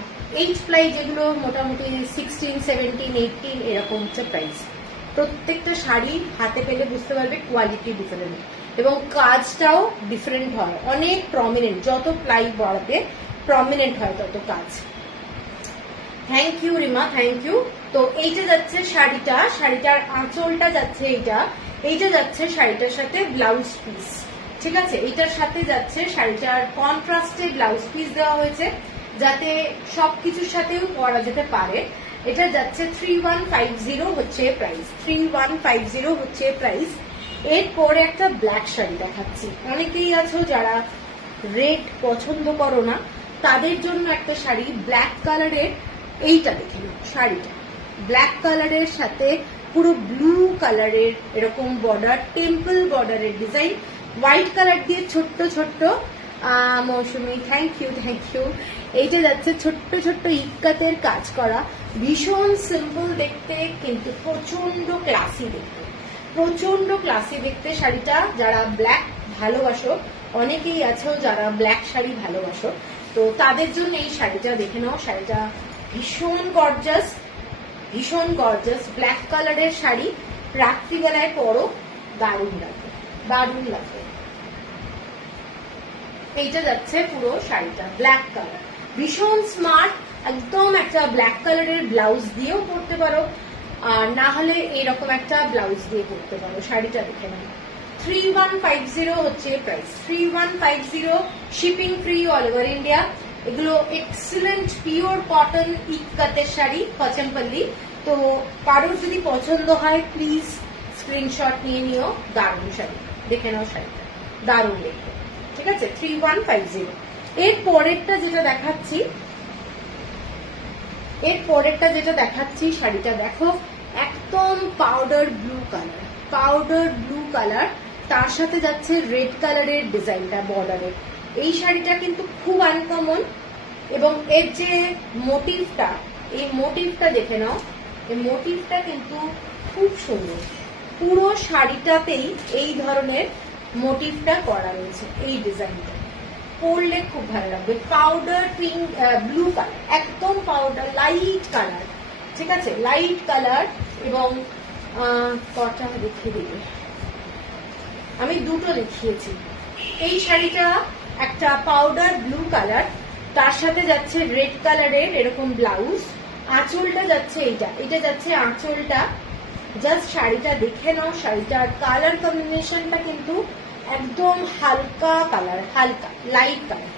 8 প্লাই যেগুলো মোটামুটি 16, 17, 18 এরকম হচ্ছে প্রাইস। প্রত্যেকটা শাড়ি হাতে পেলে বুঝতে পারবে কোয়ালিটি ডিফারেন্ট এবং কাজটাও ডিফারেন্ট হয়, অনেক প্রমিনেন্ট, যত প্লাই বাড়বে প্রমিনেন্ট হয় তত কাজ। Thank you Rima, thank you. তো এইটা যাচ্ছে শাড়িটা, শাড়িটার আঁচলটা যাচ্ছে এইটা যাচ্ছে শাড়িটার সাথে ব্লাউজ পিস, ঠিক আছে? এটার সাথে যাচ্ছে শাড়িটার কন্ট্রাস্টে ব্লাউজ পিস দেওয়া হয়েছে যাতে সবকিছুর সাথেও পরা যেতে পারে। এটা যাচ্ছে 3150 হচ্ছে প্রাইস, 3150 হচ্ছে প্রাইস। এরপরে একটা ব্ল্যাক শাড়ি দেখাচ্ছি, অনেকেই আছো যারা রেড পছন্দ করো না, তাদের জন্য একটা শাড়ি ব্ল্যাক কালারের, এইটা দেখে নাও শাড়িটা, ব্ল্যাক কালারের সাথে পুরো ব্লু কালারের এরকম বর্ডার, টেম্পল বর্ডারের ডিজাইন, হোয়াইট কালার দিয়ে ছোট্ট ছোট্ট, মৌসুমি থ্যাংক ইউ, থ্যাংক ইউ। এইটা যাচ্ছে ছোট্ট ছোট্ট ইক্কাতের কাজ করা, ভীষণ সিম্পল দেখতে কিন্তু প্রচন্ড ক্লাসি দেখতে, প্রচন্ড ক্লাসি দেখতে শাড়িটা। যারা ব্ল্যাক ভালোবাসো, অনেকেই আছো যারা ব্ল্যাক শাড়ি ভালোবাসো, তো তাদের জন্য এই শাড়িটা দেখে নাও। শাড়িটা ভীষণ গর্জাস, ভীষণ গর্জাস, ব্ল্যাক কালারের শাড়ি, রাত্রিবেলায় পরো দারুণ লাগবে, দারুণ লাগবে। এইটা যাচ্ছে পুরো শাড়িটা ব্ল্যাক কালার, ভীষণ স্মার্ট, একদম একটা ব্ল্যাক কালারের ব্লাউজ দিয়েও পরতে পারো, আর না হলে এরকম একটা ব্লাউজ দিয়ে পরতে পারো। শাড়িটা দেখে নাও, 3150 হচ্ছে price, 3150, shipping free all over India. এগুলো এক্সিলেন্ট পিওর কটন ইক্কাতের শাড়ি পাচামপাল্লি। তো কারোর যদি পছন্দ হয় প্লিজ স্ক্রিনশট নিয়ে নিও, দারুণ শাড়ি, দেখে নাও শাড়িটা, দারুণ দেখতে, ঠিক আছে? 3150। এর পরেরটা যেটা দেখাচ্ছি শাড়িটা দেখো, একদম powder blue colour, powder blue colour, তার সাথে যাচ্ছে রেড কালারের ডিজাইনটা বর্ডারের। এই শাড়িটা কিন্তু খুব আনকমন এবং এর যে মোটিভটা, এই মোটিভটা দেখে নাও, এই মোটিভটা কিন্তু খুব সুন্দর, পুরো শাড়িটাতেই এই ধরনের মোটিভটা করা রয়েছে, এই ডিজাইনটা পরলে খুব ভালো লাগবে। পাউডার পিঙ্ক ব্লু কালার, একদম পাউডার লাইট কালার, ঠিক আছে? লাইট কালার এবং কটা দেখিয়ে দিবে, আমি দুটো দেখিয়েছি। এই শাড়িটা একটা পাউডার ব্লু কালার, তার সাথে যাচ্ছে রেড কালারের এরকম ব্লাউজ, আঁচলটা যাচ্ছে এটা যাচ্ছে আঁচলটা। জাস্ট শাড়িটা দেখে নাও, শাড়িটার কালার কম্বিনেশনটা কিন্তু একদম হালকা কালার, হালকা লাইট কালার,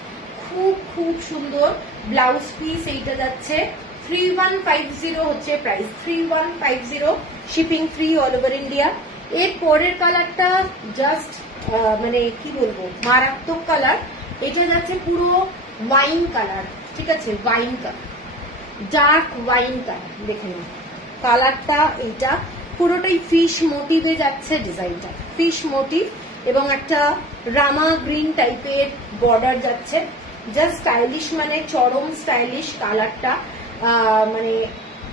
খুব খুব সুন্দর। ব্লাউজ পিস এইটা যাচ্ছে 3150 হচ্ছে price, 3150, shipping free all over India. এর পরের কালারটা জাস্ট মানে কি বলবো, মারাত্মক কালার। এটা যাচ্ছে পুরো ওয়াইন কালার, ঠিক আছে, wine colour, dark wine colour. দেখে নিন কালারটা, এইটা পুরোটাই ফিশ মোটিভে যাচ্ছে ডিজাইনটা, ফিশ মোটিভ, এবং একটা রামা গ্রিন টাইপের বর্ডার যাচ্ছে। জাস্ট স্টাইলিশ, মানে চরম স্টাইলিশ কালারটা, মানে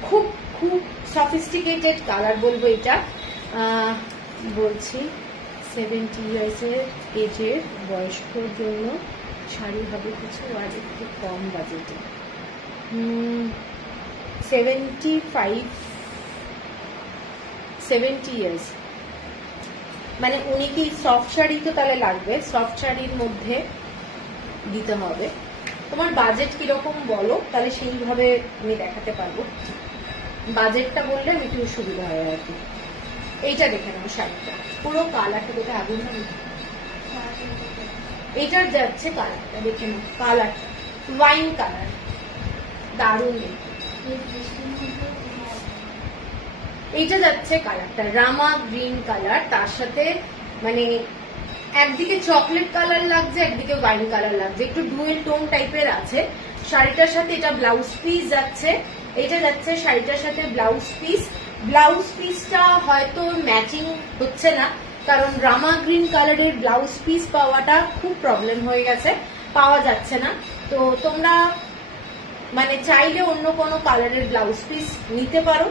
খুব খুব সফিস্টিকেটেড কালার বলবো এটা। বলছি 70 ইয়ার্সের এজের বয়স্কর জন্য শাড়ি হবে কিছু আর একটু কম বাজেটে। 70 ইয়ার্স, মানে উনি কি সফট শাড়ি তো তাহলে লাগবে, সফট শাড়ির মধ্যে দিতে হবে। তোমার বাজেট কিরকম বলো, তাহলে সেইভাবে আমি দেখাতে পারবো। বাজেটটা বললে আমি একটু সুবিধা হয় আর কি। এইটা দেখে নাও শাড়িটা, পুরো কালারটা কোথায় আগুন হবে, এইটার যাচ্ছে কালারটা দেখে নাও, কালারটা ওয়াইন কালার, দারুণ। এইটা যাচ্ছে কালারটা রামা গ্রিন কালার, তার সাথে মানে একদিকে চকলেট কালার লাগছে, একদিকে ওয়াইন কালার লাগছে, একটু ডুয়েল টোন টাইপের আছে। শাড়িটার সাথে এটা ব্লাউজ পিস যাচ্ছে, এটা যাচ্ছে শাড়িটার সাথে ব্লাউজ পিস। ব্লাউজ পিসটা হয়তো ম্যাচিং হচ্ছে না, কারণ রামা গ্রিন কালারের ব্লাউজ পিস পাওয়াটা খুব প্রবলেম হয়ে গেছে, পাওয়া যাচ্ছে না। তো তোমরা মানে চাইলে অন্য কোনো কালারের ব্লাউজ পিস নিতে পারো,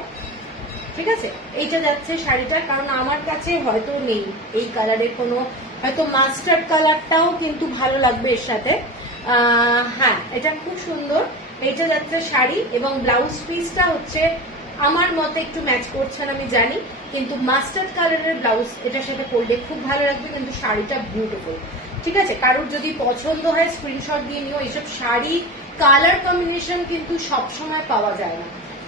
ঠিক আছে। এইটা যাচ্ছে শাড়িটা, কারণ আমার কাছে হয়তো নেই এই কালারের কোনো, হয়তো মাস্টার্ড কালারটাও কিন্তু ভালো লাগবে এর সাথে। হ্যাঁ, এটা খুব সুন্দর। এইটা যাচ্ছে শাড়ি, এবং ব্লাউজ পিসটা হচ্ছে আমার মতে একটু ম্যাচ করছে না আমি জানি, কিন্তু মাস্টার্ড কালারের ব্লাউজ এটার সাথে পরলে খুব ভালো লাগবে, কিন্তু শাড়িটা বিউটিফুল, ঠিক আছে। কারোর যদি পছন্দ হয় স্ক্রিনশট দিয়ে নিও। এইসব শাড়ি কালার কম্বিনেশন কিন্তু সবসময় পাওয়া যায় না,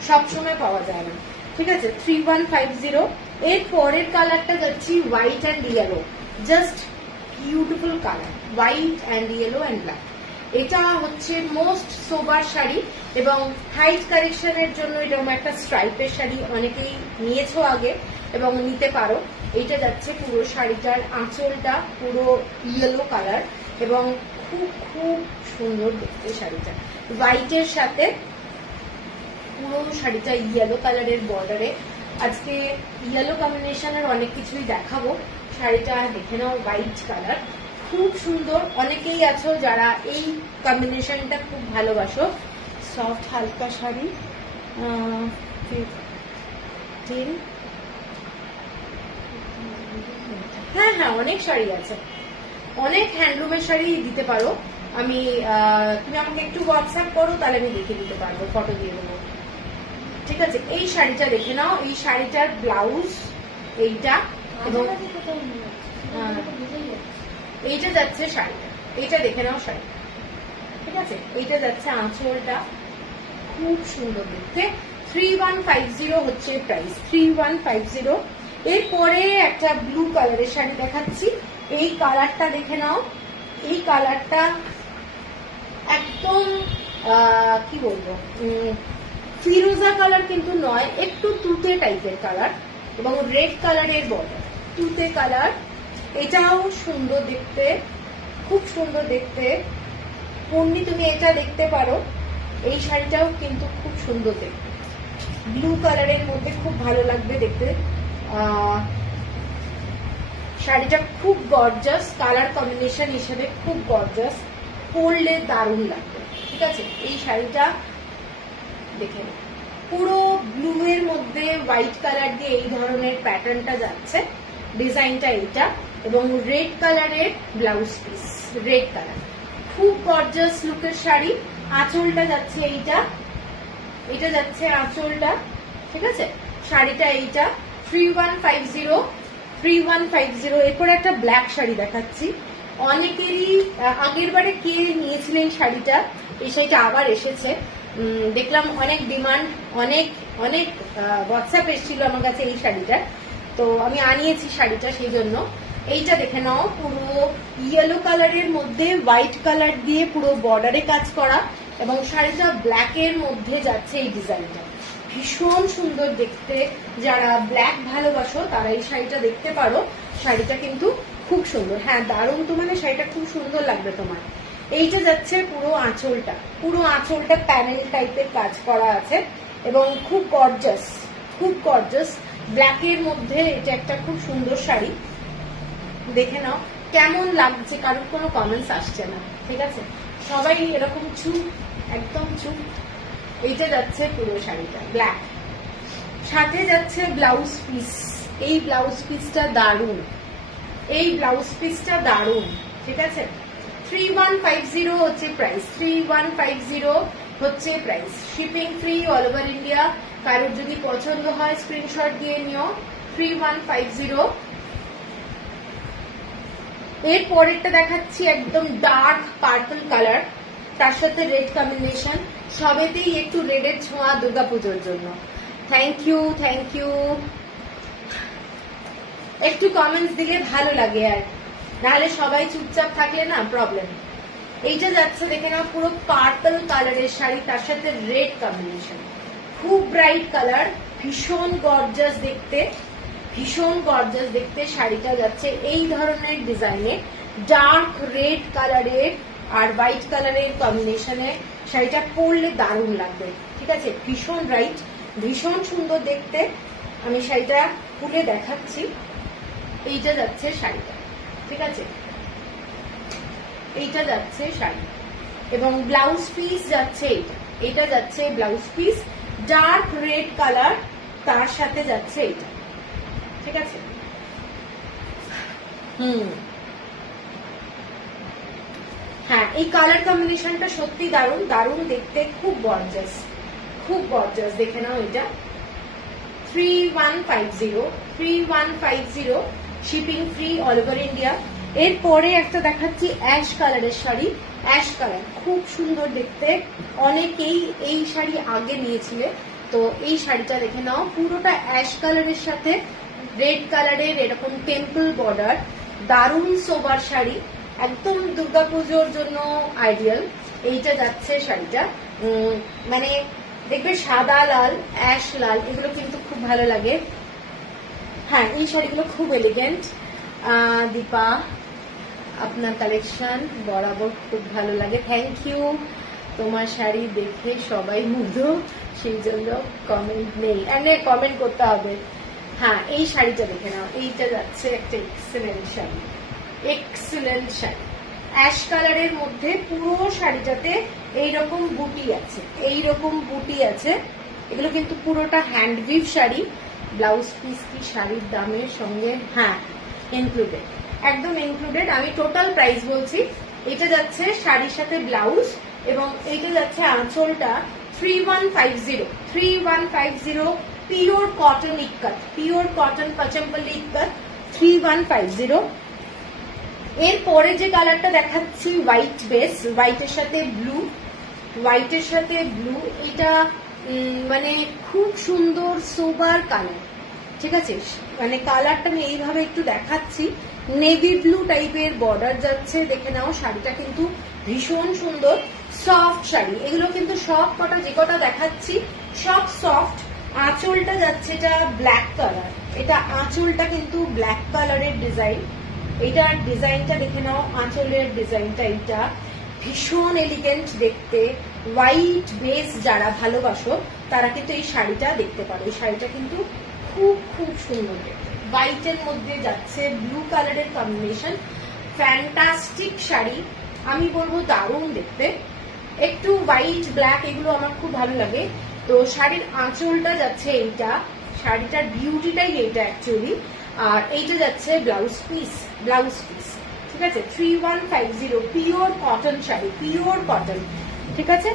সবসময় পাওয়া যায় না, ঠিক আছে। 3150। এর পরের কালারটা যাচ্ছি white and yellow, just beautiful colour, white and yellow and black. এটা হচ্ছে মোস্ট সোবার শাড়ি, এবং হাইট কারেকশনের জন্য এরকম একটা স্ট্রাইপের শাড়ি অনেকেই নিয়েছো আগে এবং নিতে পারো। এইটা যাচ্ছে পুরো শাড়িটার আঁচলটা পুরো ইয়েলো কালার, এবং খুব খুব সুন্দর দেখতে শাড়িটা, হোয়াইটের সাথে পুরো শাড়িটা ইয়েলো কালারের বর্ডারে। আজকে ইয়েলো কম্বিনেশনের অনেক কিছুই দেখাবো। শাড়িটা দেখে নাও, হোয়াইট কালার, খুব সুন্দর। অনেকেই আছো যারা এই কম্বিনেশনটা খুব ভালোবাসো। সফট হালকা শাড়ি, 15। হ্যাঁ হ্যাঁ, অনেক শাড়ি আছে, অনেক হ্যান্ডলুমের শাড়ি দিতে পারো। আমি তুমি আমাকে একটু হোয়াটসঅ্যাপ করো, তাহলে আমি দেখে দিতে পারবো, ফটো দিয়ে দেবো, ঠিক আছে। এই শাড়িটা দেখে নাও, এই শাড়িটার ব্লাউজ এইটা, এবং এইটা যাচ্ছে শাড়িটা, এইটা দেখে নাও শাড়িটা, ঠিক আছে। এইটা যাচ্ছে আঁচলটা, খুব সুন্দর দেখতে। 3150 হচ্ছে প্রাইস, 3150। এরপরে একটা ব্লু কালারের শাড়ি দেখাচ্ছি। এই কালারটা দেখে নাও, এই কালারটা একদম কি বলবো, ফিরোজা কালার কিন্তু নয়, একটু তুতে টাইপের কালার, এবং রেড কালারের বর্ডার, তুতে কালার। এটাও সুন্দর দেখতে, খুব সুন্দর দেখতে। পন্নি তুমি এটা দেখতে পারো, এই শাড়িটাও কিন্তু খুব সুন্দর দেখতে, ব্লু কালারের মধ্যে খুব ভালো লাগবে দেখতে। শাড়িটা খুব গর্জাস, কালার কম্বিনেশন হিসেবে খুব গর্জাস, পরলে দারুণ লাগবে, ঠিক আছে। এই শাড়িটা দেখে পুরো ব্লু এর মধ্যে হোয়াইট কালার দিয়ে এই ধরনের প্যাটার্নটা যাচ্ছে, ডিজাইনটা এইটা, এবং রেড কালারের ব্লাউজ পিস, রেড কালার, খুব গর্জাস লুকের শাড়ি। আঁচলটা যাচ্ছে এইটা, এটা যাচ্ছে আঁচলটা, ঠিক আছে। শাড়িটা এইটা 3150, 3150। এরপর একটা ব্ল্যাক শাড়ি দেখাচ্ছি। অনেকেরই আগের বারে কে নিয়েছিলেন এই শাড়িটা, এই শাড়িটা আবার এসেছে। দেখলাম অনেক ডিমান্ড, অনেক অনেক হোয়াটসঅ্যাপ এসেছিল আমার কাছে এই শাড়িটা, তো আমি আনিয়েছি শাড়িটা সেই জন্য। এইটা দেখে নাও, পুরো ইয়েলো কালারের মধ্যে হোয়াইট কালার দিয়ে পুরো বর্ডারে কাজ করা, এবং শাড়িটা ব্ল্যাকের মধ্যে যাচ্ছে এই ডিজাইনটা। ভীষণ সুন্দর দেখতে, যারা ব্ল্যাক ভালোবাসো তারা এই শাড়িটা দেখতে পারো। শাড়িটা কিন্তু খুব সুন্দর, হ্যাঁ দারুণ, তো মানে শাড়িটা খুব সুন্দর লাগবে তোমার। এইটা যাচ্ছে পুরো আঁচলটা, পুরো আঁচলটা প্যানেল টাইপের কাজ করা আছে এবং খুব গর্জাস, খুব গর্জাস ব্ল্যাকের মধ্যে। এটা একটা খুব সুন্দর শাড়ি, দেখে নাও কেমন লাগছে। কারোর কোনো কমেন্টস আসছে না, ঠিক আছে, সবাই এরকম চুপ, একদম চুপ। এইটা যাচ্ছে পুরো শাড়িটা ব্ল্যাক, সাথে যাচ্ছে ব্লাউজ পিস। এই ব্লাউজ পিসটা দারুণ, এই ব্লাউজ পিসটা দারুণ, ঠিক আছে। 3150 হচ্ছে প্রাইস, 3150 হচ্ছে price. Shipping free all over India. কারোর যদি পছন্দ হয় স্ক্রিনশট দিয়ে নিও। 3150। এর পরেরটা দেখাচ্ছি একদম ডার্ক পার্পল কালার, তার সাথে রেড কম্বিনেশন। সবেতেই একটু রেডের ছোঁয়া দুর্গাপুজোর জন্য। Thank you, thank you. একটু কমেন্টস দিলে ভালো লাগে, আর নাহলে সবাই চুপচাপ থাকলে না প্রবলেম। এইটা যাচ্ছে দেখে নাও, পুরো পার্পল কালারের শাড়ি, তার সাথে রেড কম্বিনেশন, খুব ব্রাইট কালার, ভীষণ গর্জাস দেখতে, ভীষণ গর্জাস দেখতে। শাড়িটা যাচ্ছে এই ধরনের ডিজাইনে, ডার্ক রেড কালারের আর হোয়াইট কালারের কম্বিনেশনে। শাড়িটা পরলে দারুণ লাগবে, ঠিক আছে, ভীষণ ব্রাইট, ভীষণ সুন্দর দেখতে। আমি শাড়িটা খুলে দেখাচ্ছি। এইটা যাচ্ছে শাড়িটা, ঠিক আছে, এইটা যাচ্ছে শাড়ি, এবং ব্লাউজ পিস যাচ্ছে এইটা, এটা যাচ্ছে blouse piece, dark red colour, তার সাথে যাচ্ছে এইটা, ঠিক আছে। হ্যাঁ, এই কালার কম্বিনেশনটা সত্যি দারুণ, দারুণ দেখতে, খুব গর্জাস, খুব গর্জাস। দেখে নাও এটা 3150, 3150, shipping free all over India. এরপরে একটা দেখাচ্ছি অ্যাশ কালারের শাড়ি, অ্যাশ কালার খুব সুন্দর দেখতে। অনেকেই এই শাড়ি আগে নিয়েছিলে, তো এই শাড়িটা দেখে নাও, পুরোটা অ্যাশ কালারের সাথে রেড কালারের এরকম টেম্পল বর্ডার, দারুণ সোবার শাড়ি, একদম দুর্গাপুজোর জন্য আইডিয়াল। এইটা যাচ্ছে শাড়িটা, মানে দেখবে সাদা লাল, অ্যাশ লাল, এগুলো কিন্তু খুব ভালো লাগে। হ্যাঁ, এই শাড়িগুলো খুব এলিগেন্ট। দীপা, আপনার কালেকশন বরাবর খুব ভালো লাগে, থ্যাংক ইউ। তোমার শাড়ি দেখে সবাই মুগ্ধ, সেই জন্য কমেন্ট নেই, কমেন্ট করতে হবে। হ্যাঁ, এই শাড়িটা দেখে নাও, এইটা যাচ্ছে একটা excellent sari, excellent sari, ash কালারের মধ্যে। পুরো শাড়িটাতে এইরকম বুটি আছে, এইরকম বুটি আছে। এগুলো কিন্তু পুরোটা হ্যান্ডউইভ শাড়ি। ব্লাউজ পিস কি শাড়ির দামের সঙ্গে, হ্যাঁ ইনক্লুডেড, একদম ইনক্লুডেড। আমি টোটাল প্রাইস বলছি। এটা যাচ্ছে শাড়ির সাথে ব্লাউজ, এবং এইটা যাচ্ছে আঁচলটা। 3150, 3150, pure cotton ikat, pure cotton Pochampally ikat, 3150। এরপরে যে কালারটা দেখাচ্ছি হোয়াইট বেস, হোয়াইটের সাথে ব্লু, হোয়াইটের সাথে ব্লু। এটা মানে খুব সুন্দর সোবার কালার, ঠিক আছে, মানে কালারটা আমি এইভাবে একটু দেখাচ্ছি। নেভি ব্লু টাইপের বর্ডার যাচ্ছে, দেখে নাও। শাড়িটা কিন্তু ভীষণ সুন্দর, সফট শাড়ি। এগুলো কিন্তু সব কটা, যে কটা দেখাচ্ছি সব সফট। আঁচলটা যাচ্ছে এটা ব্ল্যাক কালার, এটা আঁচলটা কিন্তু ব্ল্যাক কালারের ডিজাইন। এইটার ডিজাইনটা দেখে নাও, আঁচলের ডিজাইনটা এইটা ভীষণ এলিগেন্ট দেখতে। হোয়াইট বেস যারা ভালোবাসো তারা কিন্তু এই শাড়িটা দেখতে পারো। এই শাড়িটা কিন্তু খুব খুব সুন্দর দেখতে, হোয়াইটের মধ্যে যাচ্ছে ব্লু কালারের কম্বিনেশন, ফ্যান্টাস্টিক শাড়ি। আমি বলবো দারুণ দেখতে। একটু হোয়াইট ব্ল্যাক এগুলো আমার খুব ভালো লাগে। তো শাড়ির আঁচলটা যাচ্ছে এইটা, শাড়িটার বিউটিটাই এইটা অ্যাকচুয়ালি। আর এইটা যাচ্ছে ব্লাউজ পিস, ব্লাউজ পিস, ঠিক আছে। 3150, pure cotton sari, pure cotton, ঠিক আছে।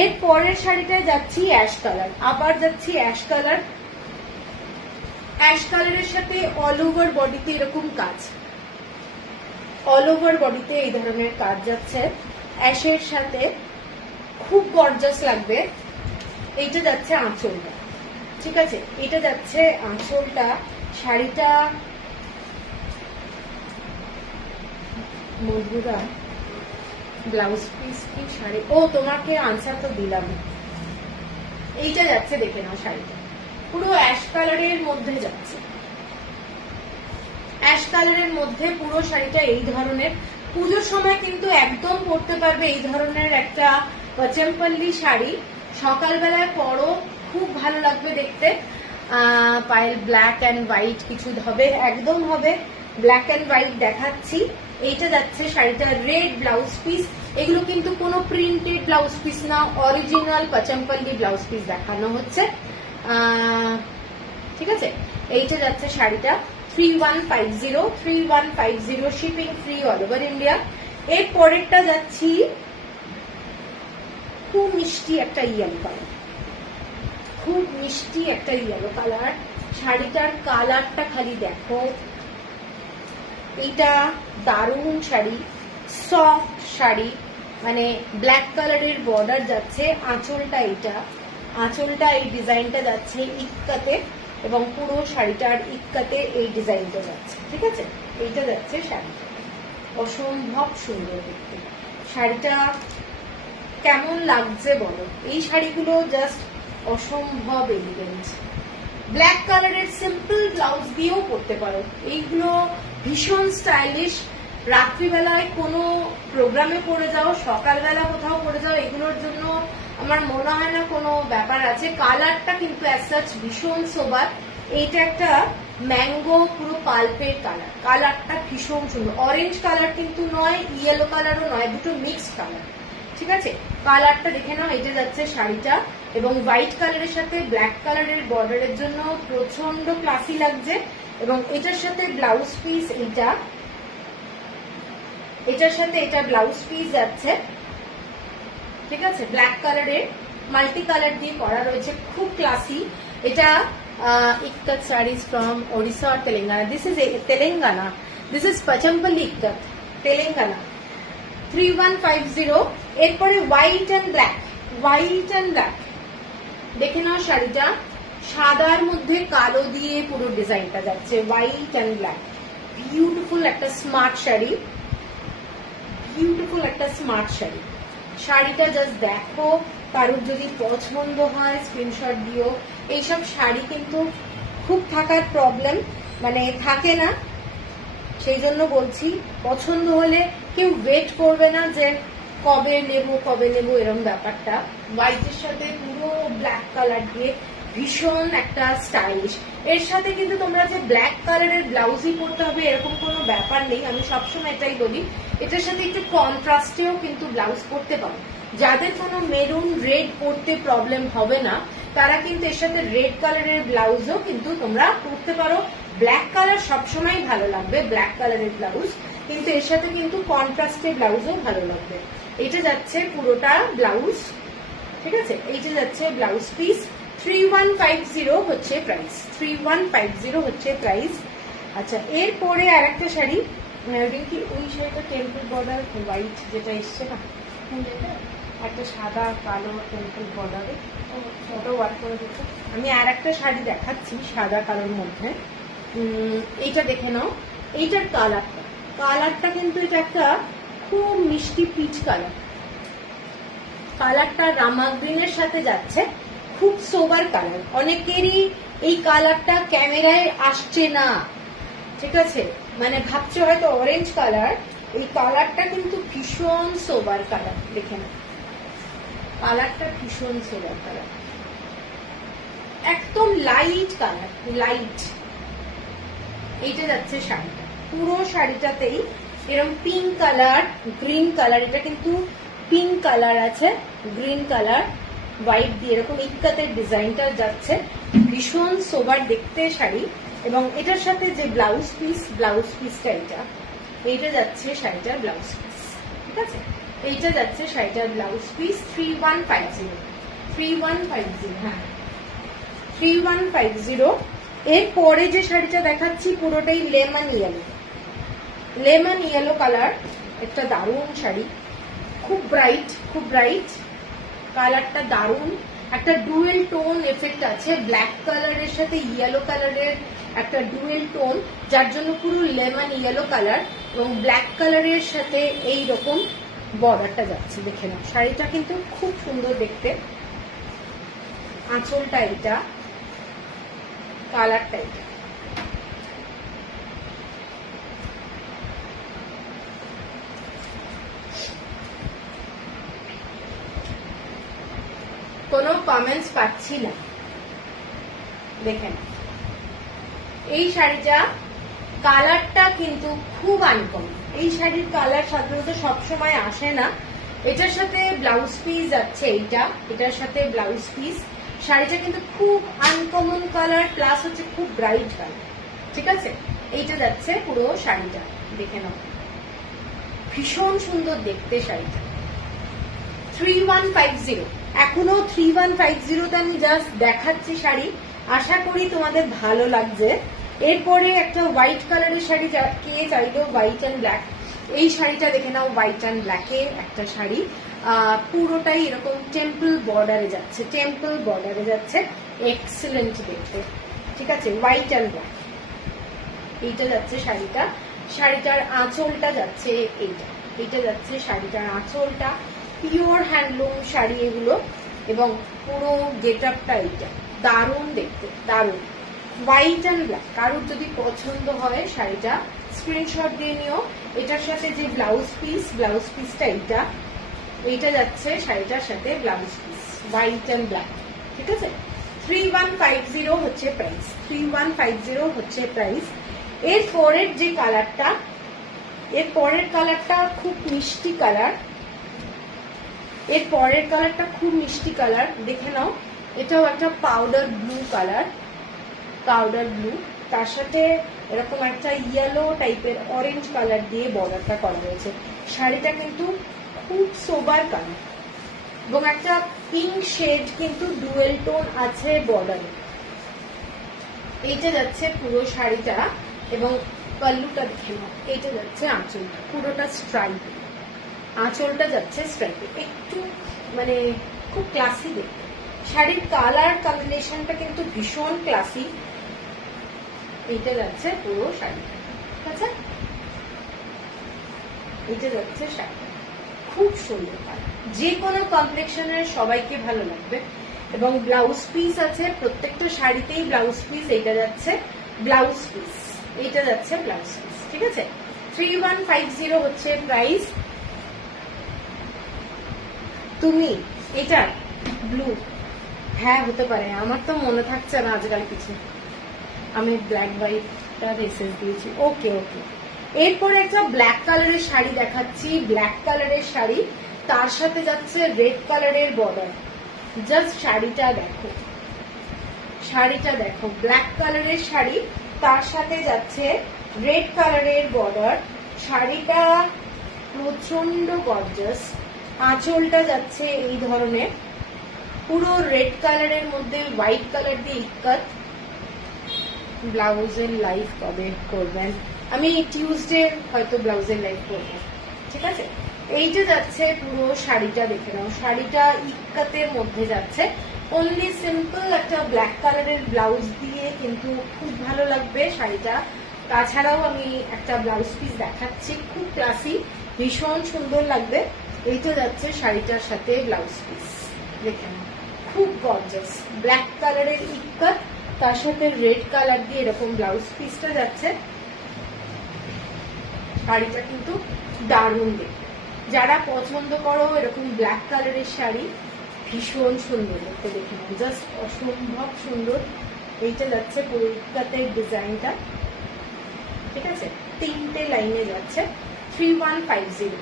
এর পরের শাড়িটায় যাচ্ছি অ্যাশ কালার, আবার যাচ্ছি অ্যাশ কালার। অ্যাশ কালারের সাথে অল ওভার বডিতে এরকম কাজ, অল ওভার বডিতে এই ধরনের কাজ যাচ্ছে অ্যাশের সাথে, খুব গর্জাস লাগবে। এইটা যাচ্ছে আঁচলটা, ঠিক আছে, এটা যাচ্ছে আঁচলটা। শাড়িটা মধুরা ব্লাউজ পিস কি শাড়ি, ও তোমাকে আনসার তো দিলাম। এইটা যাচ্ছে, দেখে নাও শাড়িটা পুরো অ্যাশ কালারের মধ্যে যাচ্ছে, অ্যাশ কালারের মধ্যে পুরো শাড়িটা এই ধরনের। পুজোর সময় কিন্তু একদম পরতে পারবে এই ধরনের একটা পচমপল্লি শাড়ি, সকালবেলায় পরো, খুব ভালো লাগবে দেখতে। পায়েল ব্ল্যাক অ্যান্ড হোয়াইট কিছু হবে, একদম হবে ব্ল্যাক অ্যান্ড হোয়াইট দেখাচ্ছি। এইটা যাচ্ছে শাড়িটা রেড ব্লাউজ পিস, এগুলো কিন্তু কোনো প্রিন্টেড ব্লাউজ পিস না, অরিজিনাল পচমপল্লি ব্লাউজ পিস দেখানো হচ্ছে, ঠিক আছে। এইটা যাচ্ছে শাড়িটা 3150 shipping free all over India. এর পরেরটা যাচ্ছি খুব মিষ্টি একটা ইয়েলো কালার, খুব মিষ্টি একটা ইয়েলো কালার। শাড়িটার কালারটা খালি দেখো, এইটা দারুণ শাড়ি, সফট শাড়ি, মানে ব্ল্যাক কালারের বর্ডার যাচ্ছে। আঁচলটা এইটা, আঁচলটা এই ডিজাইনটা যাচ্ছে ইক্কাতে, এবং পুরো শাড়িটার ইক্কাতে এই ডিজাইনটা যাচ্ছে, ঠিক আছে। এইটা যাচ্ছে শাড়িটা, অসম্ভব সুন্দর দেখতে। শাড়িটা কেমন লাগছে বলো? এই শাড়িগুলো জাস্ট অসম্ভব এলিগেন্ট। ব্ল্যাক কালারের সিম্পল ব্লাউজ দিয়েও পরতে পারো, এইগুলো ভীষণ স্টাইলিশ। রাত্রিবেলায় কোনো প্রোগ্রামে পরে যাও, সকালবেলা কোথাও পরে যাও, এগুলোর জন্য আমার মনে হয় না কোনো ব্যাপার আছে। কালারটা কিন্তু অ্যাজ সাচ ভীষণ সোবার। এইটা একটা ম্যাঙ্গো পুরো পাল্পের কালার, কালারটা ভীষণ সুন্দর। অরেঞ্জ কালার কিন্তু নয়, ইয়েলো কালারও নয়, দুটো মিক্সড কালার, ঠিক আছে। কালারটা দেখে নাও। এটা যাচ্ছে শাড়িটা, এবং হোয়াইট কালারের সাথে ব্ল্যাক কালারের বর্ডারের জন্য প্রচন্ড ক্লাসি লাগছে। এবং এটার সাথে ব্লাউজ পিস, এইটা এটার সাথে এটা ব্লাউজ পিস যাচ্ছে, ঠিক আছে। ব্ল্যাক কালারের মাল্টি কালার দিয়ে করা রয়েছে, খুব ক্লাসি। এটা ইক্কাত শাড়িজ ফ্রম ওড়িশা আর Telangana. This is Telangana, this is Pochampally ikat, Telangana. 3150। এরপরে white and black, white and black দেখে নাও। শাড়িটা সাদার মধ্যে কালো দিয়ে পুরো ডিজাইনটা যাচ্ছে, হোয়াইট অ্যান্ড ব্ল্যাক। বিউটিফুল একটা স্মার্ট শাড়ি, বিউটিফুল একটা স্মার্ট শাড়ি। শাড়িটা জাস্ট দেখো, কারোর যদি পছন্দ হয় স্ক্রিনশট দিও। এইসব শাড়ি কিন্তু খুব থাকার প্রবলেম, মানে থাকে না, সেই জন্য বলছি পছন্দ হলে কেউ ওয়েট করবে না যে কবে নেবো কবে নেবো এরকম ব্যাপারটা। হোয়াইটের সাথে পুরো ব্ল্যাক কালার দিয়ে ভীষণ একটা স্টাইলিশ। এর সাথে কিন্তু তোমরা যে ব্ল্যাক কালারের ব্লাউজই পরতে হবে এরকম কোনো ব্যাপার নেই, আমি সবসময় এটাই বলি। এটার সাথে একটু কন্ট্রাস্টেও কিন্তু ব্লাউজ পরতে পারো। যাদের কোনো মেরুন রেড পরতে প্রবলেম হবে না তারা কিন্তু এর সাথে রেড কালারের ব্লাউজও কিন্তু তোমরা পরতে পারো। ব্ল্যাক কালার সবসময় ভালো লাগবে, ব্ল্যাক কালারের ব্লাউজ, কিন্তু এর সাথে কিন্তু কন্ট্রাস্টের ব্লাউজও ভালো লাগবে। এটা যাচ্ছে পুরোটা ব্লাউজ, ঠিক আছে। এইটা যাচ্ছে ব্লাউজ পিস। 3150 হচ্ছে প্রাইস, 3150 হচ্ছে প্রাইস। আচ্ছা, এরপরে আর একটা শাড়ি, রিঙ্কি ওই শাড়িটা টেম্পল বর্ডার হোয়াইট যেটা এসছে না, একটা সাদা কালো টেম্পল বর্ডারে, ওটা ওয়ার্ক করে দিচ্ছে। আমি আর একটা শাড়ি দেখাচ্ছি সাদা কালোর মধ্যে, এইটা দেখে নাও। এইটার কালারটা, কালারটা কিন্তু এটা একটা খুব মিষ্টি পিচ কালার। কালারটা রামা গ্রিনের সাথে যাচ্ছে, খুব সোবার কালার। অনেকেরই এই কালারটা ক্যামেরায় আসছে না, ঠিক আছে, মানে ভাবছে হয়তো অরেঞ্জ কালার, এই কালারটা কিন্তু ভীষণ সোবার কালার। দেখে না, কালারটা ভীষণ সোবার কালার, একদম লাইট কালার, লাইট। এইটা যাচ্ছে শাড়িটা, পুরো শাড়িটাতেই এরকম পিঙ্ক কালার, গ্রিন কালার, এটা কিন্তু পিঙ্ক কালার আছে, গ্রিন কালার, হোয়াইট দিয়ে এরকম ইক্কাতের ডিজাইনটা যাচ্ছে, ভীষণ সোবার দেখতে শাড়ি। এবং এটার সাথে যে ব্লাউজ পিস, ব্লাউজ পিসটা এইটা যাচ্ছে শাড়িটার ব্লাউজ পিস, ঠিক আছে। এইটা যাচ্ছে শাড়িটার ব্লাউজ পিস। 3150, 3150, হ্যাঁ 3150। এরপরে যে শাড়িটা দেখাচ্ছি পুরোটাই লেমন ইয়েলো কালার, একটা দারুণ শাড়ি, খুব ব্রাইট কালারটা দারুণ, একটা ডুয়েল টোন এফেক্ট আছে, ব্ল্যাক কালারের সাথে ইয়েলো কালারের একটা ডুয়েল টোন, যার জন্য পুরো লেমন ইয়েলো কালার এবং ব্ল্যাক কালারের সাথে এই রকম বর্ডারটা যাচ্ছে। দেখে নাও, শাড়িটা কিন্তু খুব সুন্দর দেখতে, আঁচলটা এটা, কালারটা এটা। কোনো কমেন্টস পাচ্ছি না, দেখেন এই শাড়িটা কালারটা কিন্তু খুব আনকমন। এই শাড়ির কালার সাধারণত সবসময় আসে না। এটার সাথে ব্লাউজ পিস যাচ্ছে, এটার সাথে ব্লাউজ পিস। শাড়িটা কিন্তু খুব আনকমন কালার, প্লাস হচ্ছে খুব ব্রাইট কালার, ঠিক আছে। এইটা যাচ্ছে পুরো শাড়িটা, দেখে নাও, ভীষণ সুন্দর দেখতে শাড়িটা। 3150, এখনো 3150 তে আমি জাস্ট দেখাচ্ছি শাড়ি, আশা করি তোমাদের ভালো লাগছে। এরপরে একটা হোয়াইট কালারের শাড়ি, কে চাইলো হোয়াইট অ্যান্ড ব্ল্যাক, এই শাড়িটা দেখে নাও, হোয়াইট অ্যান্ড ব্ল্যাকে একটা শাড়ি, পুরোটাই এরকম টেম্পল বর্ডারে যাচ্ছে, এক্সেলেন্ট দেখতে, ঠিক আছে, হোয়াইট অ্যান্ড ব্ল্যাক। এইটা যাচ্ছে শাড়িটার আঁচলটা যাচ্ছে এইটা যাচ্ছে শাড়িটার আঁচলটা, পিওর হ্যান্ডলুম শাড়ি এগুলো, এবং পুরো গেট আপটা এইটা দারুণ দেখতে, দারুণ হোয়াইট অ্যান্ড ব্ল্যাক। কারোর যদি পছন্দ হয় শাড়িটা স্ক্রিনশট দিয়ে নিও। এটার সাথে যে ব্লাউজ পিসটা এইটা যাচ্ছে শাড়িটার সাথে blouse piece, white and black, ঠিক আছে। 3150 হচ্ছে প্রাইস, 3150 হচ্ছে প্রাইস। এর পরের যে কালারটা, খুব মিষ্টি কালার, দেখে নাও, এটাও একটা পাউডার ব্লু, তার সাথে এরকম একটা ইয়েলো টাইপের অরেঞ্জ কালার দিয়ে বর্ডারটা করা হয়েছে। শাড়িটা কিন্তু খুব সোবার কালার এবং একটা পিঙ্ক শেড কিন্তু ডুয়েল টোন আছে বর্ডারে। এইটা যাচ্ছে পুরো শাড়িটা, এবং পাল্লুটা দেখে নাও, এইটা যাচ্ছে আঁচলটা, পুরোটা স্ট্রাইপ, আঁচলটা যাচ্ছে স্ট্রাইপে, একটু মানে খুব ক্লাসি দেখতে। শাড়ির কালার কম্বিনেশনটা কিন্তু ভীষণ ক্লাসি। এইটা যাচ্ছে পুরো শাড়িটা, ঠিক আছে, এইটা যাচ্ছে শাড়িটা, খুব সুন্দর কালার, যে কোনো কমপ্লেক্সনের সবাইকে ভালো লাগবে। এবং ব্লাউজ পিস আছে, প্রত্যেকটা শাড়িতেই ব্লাউজ পিস, এইটা যাচ্ছে ব্লাউজ পিস, ঠিক আছে। 3150 হচ্ছে প্রাইস। তুমি এটা ব্লু, হ্যাঁ হতে পারে, আমার তো মনে থাকছে না আজকাল কিছু, আমি ব্ল্যাক হোয়াইটটা মেসেজ দিয়েছি। ওকে, এরপরে একটা ব্ল্যাক কালারের শাড়ি দেখাচ্ছি, তার সাথে যাচ্ছে রেড কালারের বর্ডার। জাস্ট শাড়িটা দেখো, ব্ল্যাক কালারের শাড়ি, তার সাথে যাচ্ছে রেড কালারের বর্ডার। শাড়িটা প্রচন্ড গর্জাস, আঁচলটা যাচ্ছে এই ধরনের, পুরো রেড কালারের মধ্যে হোয়াইট কালার দিয়ে ইক্কাত। ব্লাউজের লাইভ কবে করবেন? আমি টিউসডে হয়তো ব্লাউজের লাইভ করবো, ঠিক আছে। এইটা যাচ্ছে পুরো শাড়িটা, দেখে নাও, শাড়িটা ইক্কাতের মধ্যে যাচ্ছে, অনলি সিম্পল একটা ব্ল্যাক কালারের ব্লাউজ দিয়ে কিন্তু খুব ভালো লাগবে শাড়িটা। তাছাড়াও আমি একটা ব্লাউজ পিস দেখাচ্ছি, খুব ক্লাসি, ভীষণ সুন্দর লাগবে। এইটা যাচ্ছে শাড়িটার সাথে ব্লাউজ পিস, দেখে নাও, খুব গর্জাস, ব্ল্যাক কালারের ইক্কাত, তার সাথে রেড কালার দিয়ে এরকম ব্লাউজ পিসটা যাচ্ছে। শাড়িটা কিন্তু দারুণ দেখতে, যারা পছন্দ করো এরকম ব্ল্যাক কালারের শাড়ি, ভীষণ সুন্দর দেখতে, দেখে নাও, জাস্ট অসম্ভব সুন্দর। এইটা যাচ্ছে পুরো ইক্কাতের ডিজাইনটা, ঠিক আছে, 3টে লাইনে যাচ্ছে। 3150,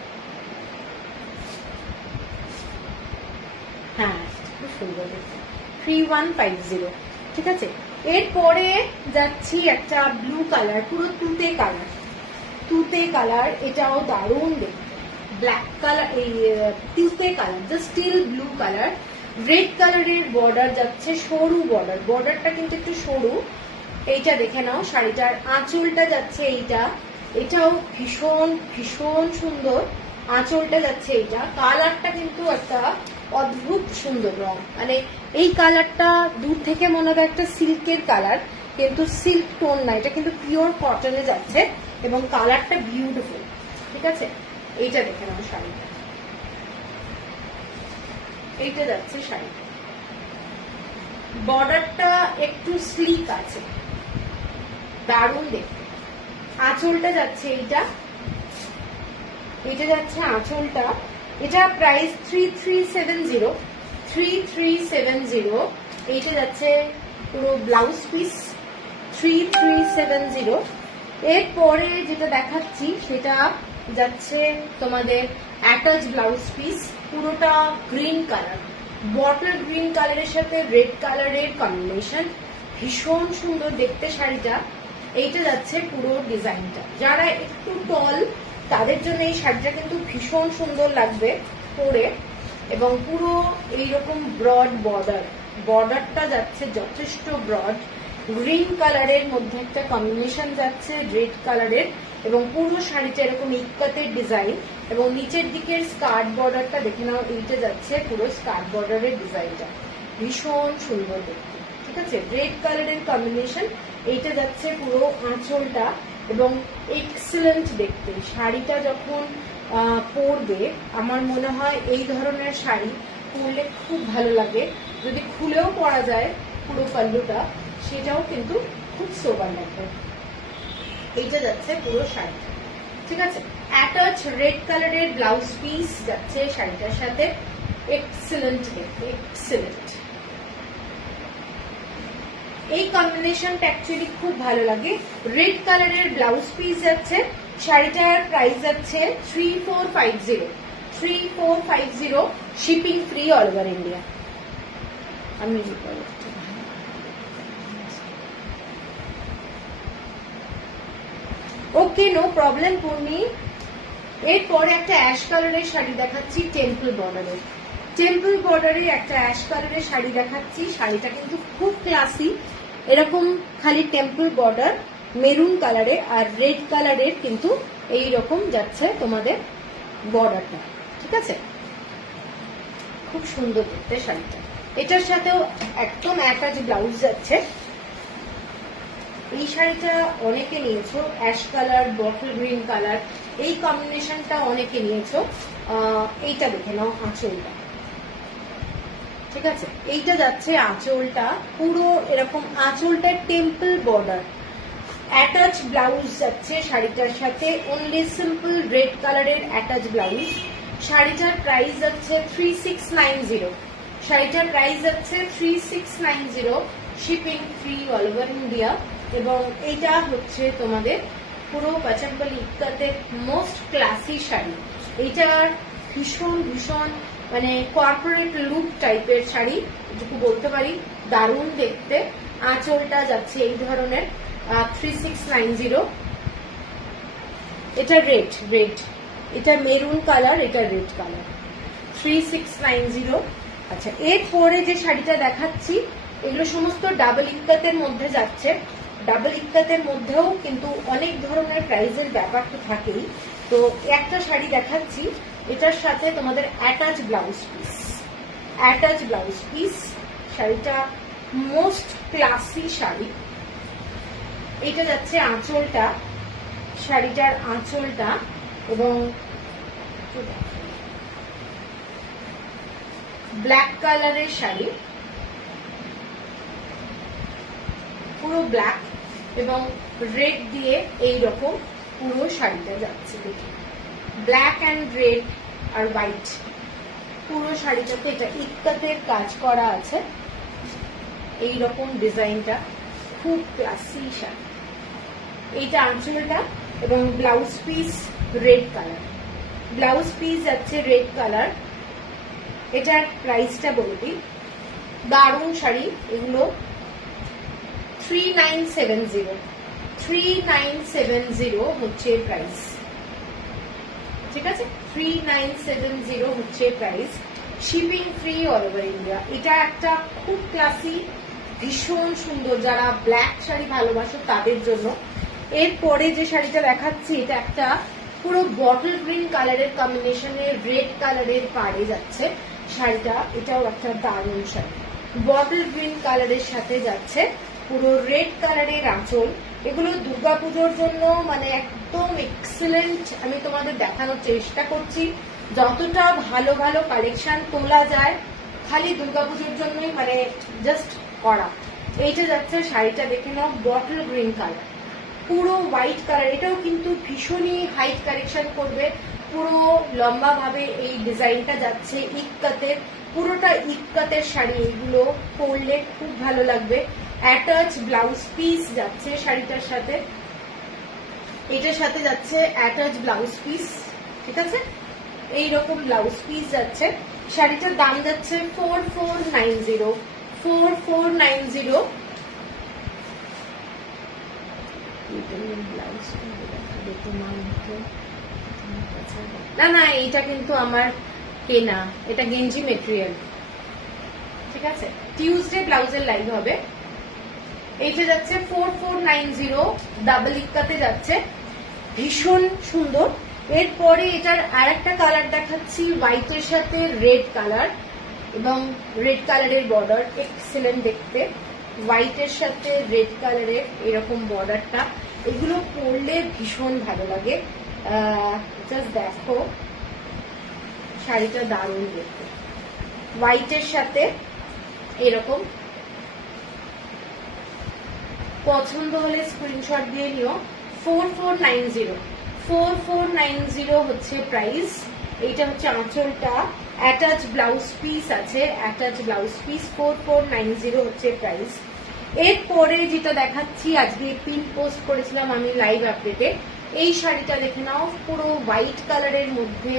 হ্যাঁ খুব সুন্দর দেখতে, 3150, ঠিক আছে। এরপরে যাচ্ছি একটা ব্লু কালার, পুরো তুতে কালার, এটাও দারুণ দেখতে, ব্ল্যাক কালার, এই তুতে colour, just steel blue colour, red কালারের বর্ডার যাচ্ছে, সরু বর্ডারটা কিন্তু একটু সরু, এইটা দেখে নাও, শাড়িটার আঁচলটা যাচ্ছে এইটা, এটাও ভীষণ ভীষণ সুন্দর। আঁচলটা যাচ্ছে এইটা, কালারটা কিন্তু একটা অদ্ভুত সুন্দর রং, মানে এই কালারটা দূর থেকে মনে হবে একটা সিল্কের কালার, কিন্তু সিল্ক টোন না, এটা কিন্তু পিওর কটনে যাচ্ছে এবং কালারটা বিউটিফুল। ঠিক আছে, এইটা দেখে নাও শাড়িটা, এইটা যাচ্ছে শাড়িটা। বর্ডারটা একটু স্লিক আছে, দারুণ দেখতে। আঁচলটা যাচ্ছে এইটা, এটা যাচ্ছে আঁচলটা। এটা প্রাইস 3370, 3370। এইটা যাচ্ছে পুরো ব্লাউজ পিস 3370। এরপরে যেটা দেখাচ্ছি সেটা যাচ্ছে তোমাদের অ্যাটাচ ব্লাউজ পিস, পুরোটা গ্রিন কালার, বটল গ্রিন কালারের সাথে রেড কালারের কম্বিনেশন, ভীষণ সুন্দর দেখতে শাড়িটা। এইটা যাচ্ছে পুরো ডিজাইনটা, যারা একটু টল তাদের জন্য এই শাড়িটা কিন্তু ভীষণ সুন্দর লাগবে পরে, এবং পুরো এইরকম ব্রড বর্ডার, বর্ডারটা যাচ্ছে যথেষ্ট ব্রড, গ্রিন কালারের মধ্যে একটা কম্বিনেশন যাচ্ছে রেড কালারের, এবং পুরো শাড়িটা এরকম ইক্কাতের ডিজাইন, এবং নিচের দিকের স্কার্ট বর্ডারটা দেখে নাও, এইটা যাচ্ছে পুরো স্কার্ট বর্ডারের ডিজাইনটা, ভীষণ সুন্দর দেখতে। ঠিক আছে, রেড কালারের কম্বিনেশন। এইটা যাচ্ছে পুরো আঁচলটা, এবং এক্সেলেন্ট দেখতে শাড়িটা যখন পরবে, আমার মনে হয় এই ধরনের শাড়ি পরলে খুব ভালো লাগে। যদি খুলেও পরা যায় পুরো পাল্লুটা, সেটাও কিন্তু খুব সোবার লাগবে। এইটা যাচ্ছে পুরো শাড়িটা। ঠিক আছে, অ্যাটাচ রেড কালারের ব্লাউজ পিস যাচ্ছে শাড়িটার সাথে, এক্সেলেন্ট দেখতে, এক্সেলেন্ট। এই কম্বিনেশনটা অ্যাকচুয়ালি খুব ভালো লাগে। রেড কালারের ব্লাউজ পিস যাচ্ছে, শাড়িটার প্রাইস যাচ্ছে 3450, 3450, shipping free all over India. আমি ওকে, নো প্রবলেম পূর্ণি। এরপরে একটা অ্যাশ কালারের শাড়ি দেখাচ্ছি, টেম্পল বর্ডারের, টেম্পল বর্ডারের একটা অ্যাশ কালারের শাড়ি দেখাচ্ছি। শাড়িটা কিন্তু খুব ক্লাসি, এরকম খালি টেম্পল বর্ডার মেরুন কালারে আর রেড কালারের কিন্তু এই রকম যাচ্ছে তোমাদের বর্ডারটা। ঠিক আছে, খুব সুন্দর দেখতে শাড়িটা। এটার সাথেও একদম অ্যাটাচ ব্লাউজ যাচ্ছে। এই শাড়িটা অনেকে নিয়েছো, ash colour bottle green colour, এই কম্বিনেশনটা অনেকে নিয়েছো। এইটা দেখে নাও আঁচলটা। ঠিক আছে, এইটা যাচ্ছে আঁচলটা, পুরো এরকম আঁচলটা টেম্পল বর্ডার, অ্যাটাচ ব্লাউজ যাচ্ছে শাড়িটার সাথে, অনলি সিম্পল রেড কালারের অ্যাটাচ ব্লাউজ। শাড়িটার প্রাইস যাচ্ছে 3690, শাড়িটার প্রাইস যাচ্ছে 3690, shipping free all over India. এবং এটা হচ্ছে তোমাদের পুরো পাচাম্পলি ইক্কাতের মোস্ট ক্লাসি শাড়ি। এইটার ভীষণ ভীষণ মানে কর্পোরেট লুক টাইপের শাড়ি, যেটুকু বলতে পারি, দারুণ দেখতে। আঁচলটা যাচ্ছে এই ধরনের 3690। এটা রেড, রেড, এটা মেরুন কালার, এটা রেড কালার, 3690। আচ্ছা, এরপরে যে শাড়িটা দেখাচ্ছি এগুলো সমস্ত ডাবল ইক্কাতের মধ্যে যাচ্ছে। ডাবল ইক্কাতের মধ্যেও কিন্তু অনেক ধরনের প্রাইজের ব্যাপার তো থাকেই। তো একটা শাড়ি দেখাচ্ছি, এটার সাথে তোমাদের attach blouse piece, attach blouse piece. শাড়িটা মোস্ট ক্লাসি শাড়ি। এটা যাচ্ছে আঁচলটা, শাড়িটার আঁচলটা, এবং ব্ল্যাক কালারের শাড়ি, পুরো ব্ল্যাক এবং রেড দিয়ে এই রকম পুরো শাড়িটা যাচ্ছে। দেখি, ব্ল্যাক অ্যান্ড রেড আর হোয়াইট, পুরো শাড়িটাতে এটা ইক্কাতের কাজ করা আছে, এই রকম ডিজাইনটা, খুব ক্লাসি শাড়ি। এইটা আঁচলটা এবং blouse piece red colour, blouse piece যাচ্ছে রেড কালার। এটার প্রাইসটা বলে দিই, দারুণ শাড়ি এগুলো, 3970, 3970 হচ্ছে প্রাইস। ঠিক আছে, 3970 হচ্ছে price, shipping free all over India. এটা একটা খুব ক্লাসি ভীষণ সুন্দর, যারা ব্ল্যাক শাড়ি ভালোবাসো তাদের জন্য। এরপরে যে শাড়িটা দেখাচ্ছি এটা একটা পুরো বটল গ্রিন কালারের কম্বিনেশনে রেড কালারের পাড়ে যাচ্ছে শাড়িটা। এটাও একটা দারুণ শাড়ি, বটল গ্রিন কালারের সাথে যাচ্ছে পুরো রেড কালারের আঁচল। এগুলো দুর্গাপুজোর জন্য মানে একদম এক্সেলেন্ট। আমি তোমাদের দেখানোর চেষ্টা করছি যতটা ভালো ভালো কালেকশন তোলা যায়, খালি দুর্গাপুজোর জন্যই মানে জাস্ট করা। এইটা যাচ্ছে শাড়িটা, দেখে নাও, বটল গ্রিন কালার, পুরো হোয়াইট কালার। এটাও কিন্তু ভীষণই হাইট কালেকশন করবে, পুরো লম্বা ভাবে এই ডিজাইনটা যাচ্ছে ইক্কাতের, পুরোটা ইক্কাতের শাড়ি। এগুলো পরলে খুব ভালো লাগবে। অ্যাটাচ ব্লাউজ পিস যাচ্ছে শাড়িটার সাথে, এটার সাথে যাচ্ছে অ্যাটাচ ব্লাউজ পিস, ঠিক আছে, এইরকম ব্লাউজ পিস যাচ্ছে। শাড়িটার দাম যাচ্ছে 4490, 4490। না না, এইটা কিন্তু আমার কেনা, এটা গেঞ্জি মেটেরিয়াল, ঠিক আছে। টিউসডে ব্লাউজের লাইভ হবে। এইটা যাচ্ছে 4490, ডাবল ইক্কাতে যাচ্ছে, ভীষণ সুন্দর। এরপরে এটার আর একটা কালার দেখাচ্ছি, হোয়াইটের সাথে রেড কালার এবং রেড কালারের বর্ডার, এক্সেলেন্ট দেখতে। হোয়াইটের সাথে রেড কালারের এরকম বর্ডারটা, এগুলো পরলে ভীষণ ভালো লাগে। জাস্ট দেখো শাড়িটা দারুণ দেখতে, হোয়াইটের সাথে এরকম। পছন্দ হলে স্ক্রিনশট দিয়ে নিও। 4490, 4490 হচ্ছে প্রাইস। এইটা হচ্ছে আঁচলটা, অ্যাটাচ ব্লাউজ পিস আছে, অ্যাটাচ ব্লাউজ পিস, 4490 হচ্ছে প্রাইস। এরপরে যেটা দেখাচ্ছি, আজকে পিন পোস্ট করেছিলাম আমি লাইভ আপডেটে, এই শাড়িটা দেখে নাও, পুরো হোয়াইট কালারের মধ্যে,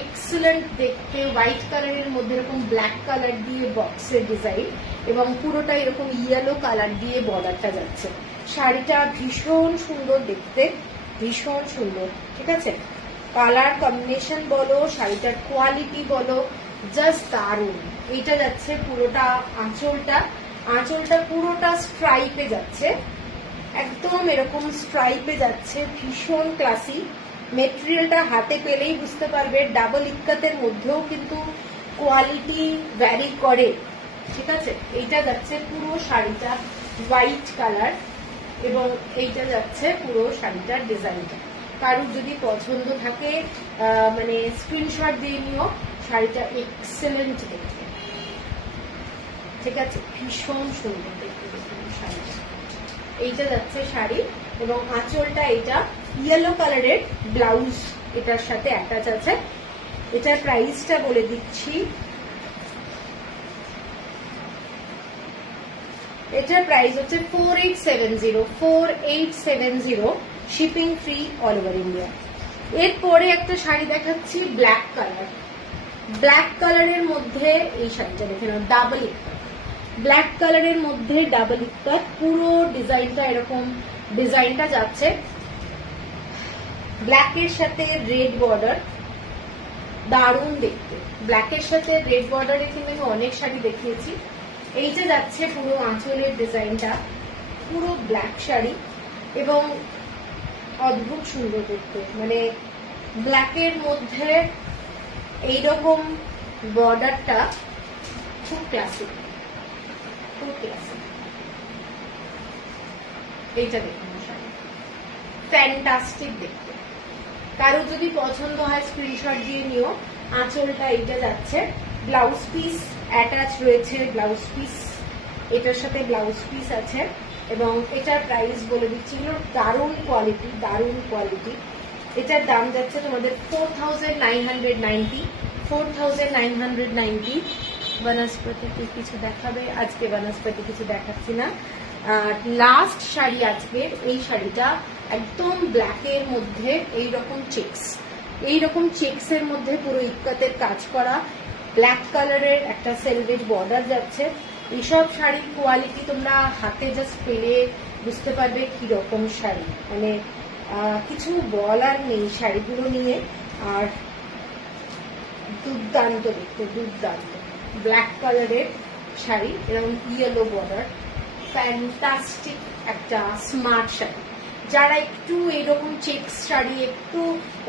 এক্সেলেন্ট দেখতে, হোয়াইট কালারের মধ্যে এরকম ব্ল্যাক কালার দিয়ে বক্সের ডিজাইন এবং পুরোটা এরকম ইয়েলো কালার দিয়ে বর্ডারটা যাচ্ছে। শাড়িটা ভীষণ সুন্দর দেখতে, ভীষণ সুন্দর, ঠিক আছে। কালার কম্বিনেশন বলো, শাড়িটার কোয়ালিটি বলো, জাস্ট দারুণ। এইটা যাচ্ছে পুরোটা আঁচলটা, আঁচলটা পুরোটা স্ট্রাইপে যাচ্ছে, একদম এরকম স্ট্রাইপে যাচ্ছে, ভীষণ ক্লাসি। মেটেরিয়ালটা হাতে পেলেই বুঝতে পারবে, ডাবল ইক্কাতের মধ্যেও কিন্তু কোয়ালিটি ভ্যারি করে, ঠিক আছে। এইটা যাচ্ছে পুরো শাড়িটা হোয়াইট কালার এবং এইটা যাচ্ছে পুরো শাড়িটার ডিজাইনটা। কারুর যদি পছন্দ থাকে মানে স্ক্রিনশট দিয়ে নিও। শাড়িটা এক্সেলেন্ট দেখতে, ঠিক আছে, ভীষণ সুন্দর দেখতে শাড়িটা। এইটা যাচ্ছে শাড়ি এবং আঁচলটা এটা ইয়েলো কালারের ব্লাউজ এটার সাথে অ্যাটাচ আছে। এটার প্রাইসটা বলে দিচ্ছি, এটার প্রাইস হচ্ছে 4870, 4870, shipping free all over India. এরপরে একটা শাড়ি দেখাচ্ছি ব্ল্যাক কালার, ব্ল্যাক কালারের মধ্যে এই শাড়িটা দেখে নাও, ডাবল ইক্কাত, ব্ল্যাক কালারের মধ্যে ডাবল ইক্কাত, পুরো ডিজাইনটা এরকম ডিজাইনটা যাচ্ছে, ব্ল্যাকের সাথে রেড বর্ডার, দারুণ দেখতে। ব্ল্যাকের সাথে রেড বর্ডারে কিন্তু আমি অনেক শাড়ি দেখিয়েছি। এইটা যাচ্ছে পুরো আঁচলের ডিজাইনটা, পুরো ব্ল্যাক শাড়ি এবং অদ্ভুত সুন্দর দেখতে, মানে ব্ল্যাকের মধ্যে এইরকম বর্ডারটা খুব ক্লাসিক, খুব ক্লাসিক। এইটা দেখুন শাড়ি, ফ্যান্টাস্টিক দেখতে। কারো যদি পছন্দ হয় স্ক্রিনশট দিয়ে নিও। আঁচলটা এইটা যাচ্ছে, ব্লাউজ পিস অ্যাটাচ রয়েছে, ব্লাউজ পিস এটার সাথে ব্লাউজ পিস আছে এবং এটার প্রাইস বলে দিচ্ছি, দারুণ কোয়ালিটি, দারুণ কোয়ালিটি। এটার দাম যাচ্ছে তোমাদের 4990, 4990। বনস্পতি কিছু দেখাবে আজকে? বনস্পতি কিছু দেখাচ্ছি না। লাস্ট শাড়ি আজকের এই শাড়িটা একদম ব্ল্যাকের মধ্যে এইরকম চেক্স, এইরকম চেক্সের মধ্যে পুরো ইক্কাতের কাজ করা, ব্ল্যাক কালারের একটা সেলভেজ বর্ডার যাচ্ছে। এইসব শাড়ির কোয়ালিটি তোমরা হাতে জাস্ট পেলে বুঝতে পারবে কি রকম শাড়ি, মানে কিছু বলার নেই শাড়িগুলো নিয়ে। আর দুর্দান্ত দেখতে, দুর্দান্ত ব্ল্যাক কালারের শাড়ি, এরকম ইয়েলো বর্ডার, ফ্যান্টাস্টিক একটা স্মার্ট শাড়ি। যারা একটু এরকম চেক্স শাড়ি, একটু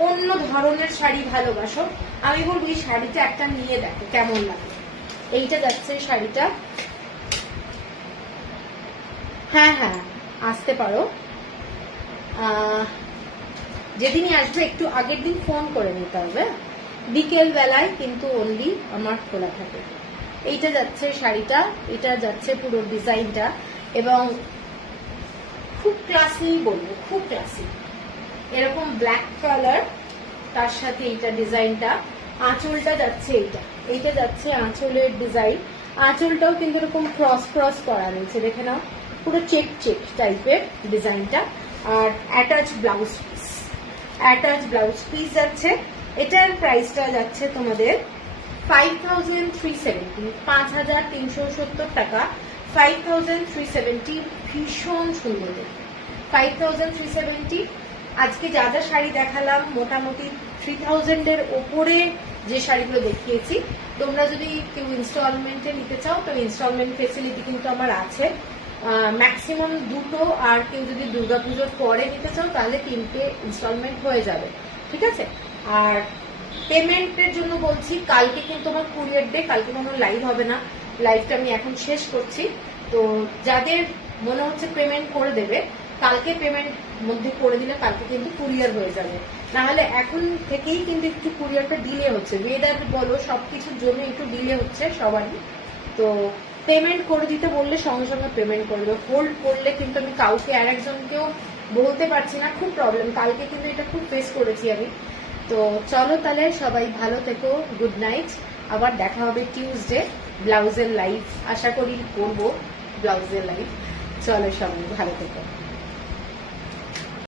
অন্য ধরনের শাড়ি ভালোবাসো, আমি বলবো এই শাড়িটা একটা নিয়ে দেখো কেমন লাগে। এইটা যাচ্ছে শাড়িটা, হ্যাঁ হ্যাঁ আসতে পারো, যেদিনই আসবে একটু আগের দিন ফোন করে নিতে হবে, বিকেল বেলায় কিন্তু অনলি আমার খোলা থাকে। এইটা যাচ্ছে শাড়িটা, এটা যাচ্ছে পুরো ডিজাইনটা, এবং খুব ক্লাসি বলবো, খুব ক্লাসি, এরকম ব্ল্যাক কালার, তার সাথে এইটা ডিজাইনটা। আঁচলটা যাচ্ছে এইটা যাচ্ছে আঁচলের ডিজাইন। আঁচলটাও কিন্তু এরকম ক্রস ক্রস করা রয়েছে, দেখে নাও, পুরো চেক চেক টাইপের ডিজাইনটা। আর attach blouse piece, attach blouse piece যাচ্ছে। এটার প্রাইসটা যাচ্ছে তোমাদের 5370, 5370 টাকা, 5370। ভীষণ সুন্দর দেখতে, 5370। আজকে যা যা শাড়ি দেখালাম মোটামুটি 3000 এর ওপরে যে শাড়িগুলো দেখিয়েছি। তোমরা যদি কেউ ইনস্টলমেন্টে নিতে চাও তো ইনস্টলমেন্ট ফেসিলিটি কিন্তু আমার আছে, ম্যাক্সিমাম 2টো, আর কেউ যদি দুর্গাপুজোর পরে নিতে চাও তাহলে 3টে ইনস্টলমেন্ট হয়ে যাবে, ঠিক আছে। আর পেমেন্টের জন্য বলছি, কালকে কিন্তু আমার কুরিয়ার ডে, কালকে কোনো লাইভ হবে না, লাইভটা আমি এখন শেষ করছি। তো যাদের মনে হচ্ছে পেমেন্ট করে দেবে, কালকে পেমেন্ট মধ্যে করে দিলে কালকে কিন্তু কুরিয়ার হয়ে যাবে। না হলে এখন থেকেই কিন্তু একটু কুরিয়ারটা ডিলে হচ্ছে, ওয়েদার বলো সবকিছুর জন্য একটু ডিলে হচ্ছে সবারই। তো পেমেন্ট করে দিতে বললে সঙ্গে সঙ্গে পেমেন্ট করে দেবে, হোল্ড করলে কিন্তু আমি কাউকে আর একজনকেও বলতে পারছি না, খুব প্রবলেম। কালকে কিন্তু এটা খুব ফেস করেছি আমি। তো চলো তাহলে সবাই ভালো থেকো, গুড নাইট, আবার দেখা হবে টিউসডে ব্লাউজের লাইভ, আশা করি করবো ব্লাউজের লাইভ। চলো সবাই ভালো থেকো।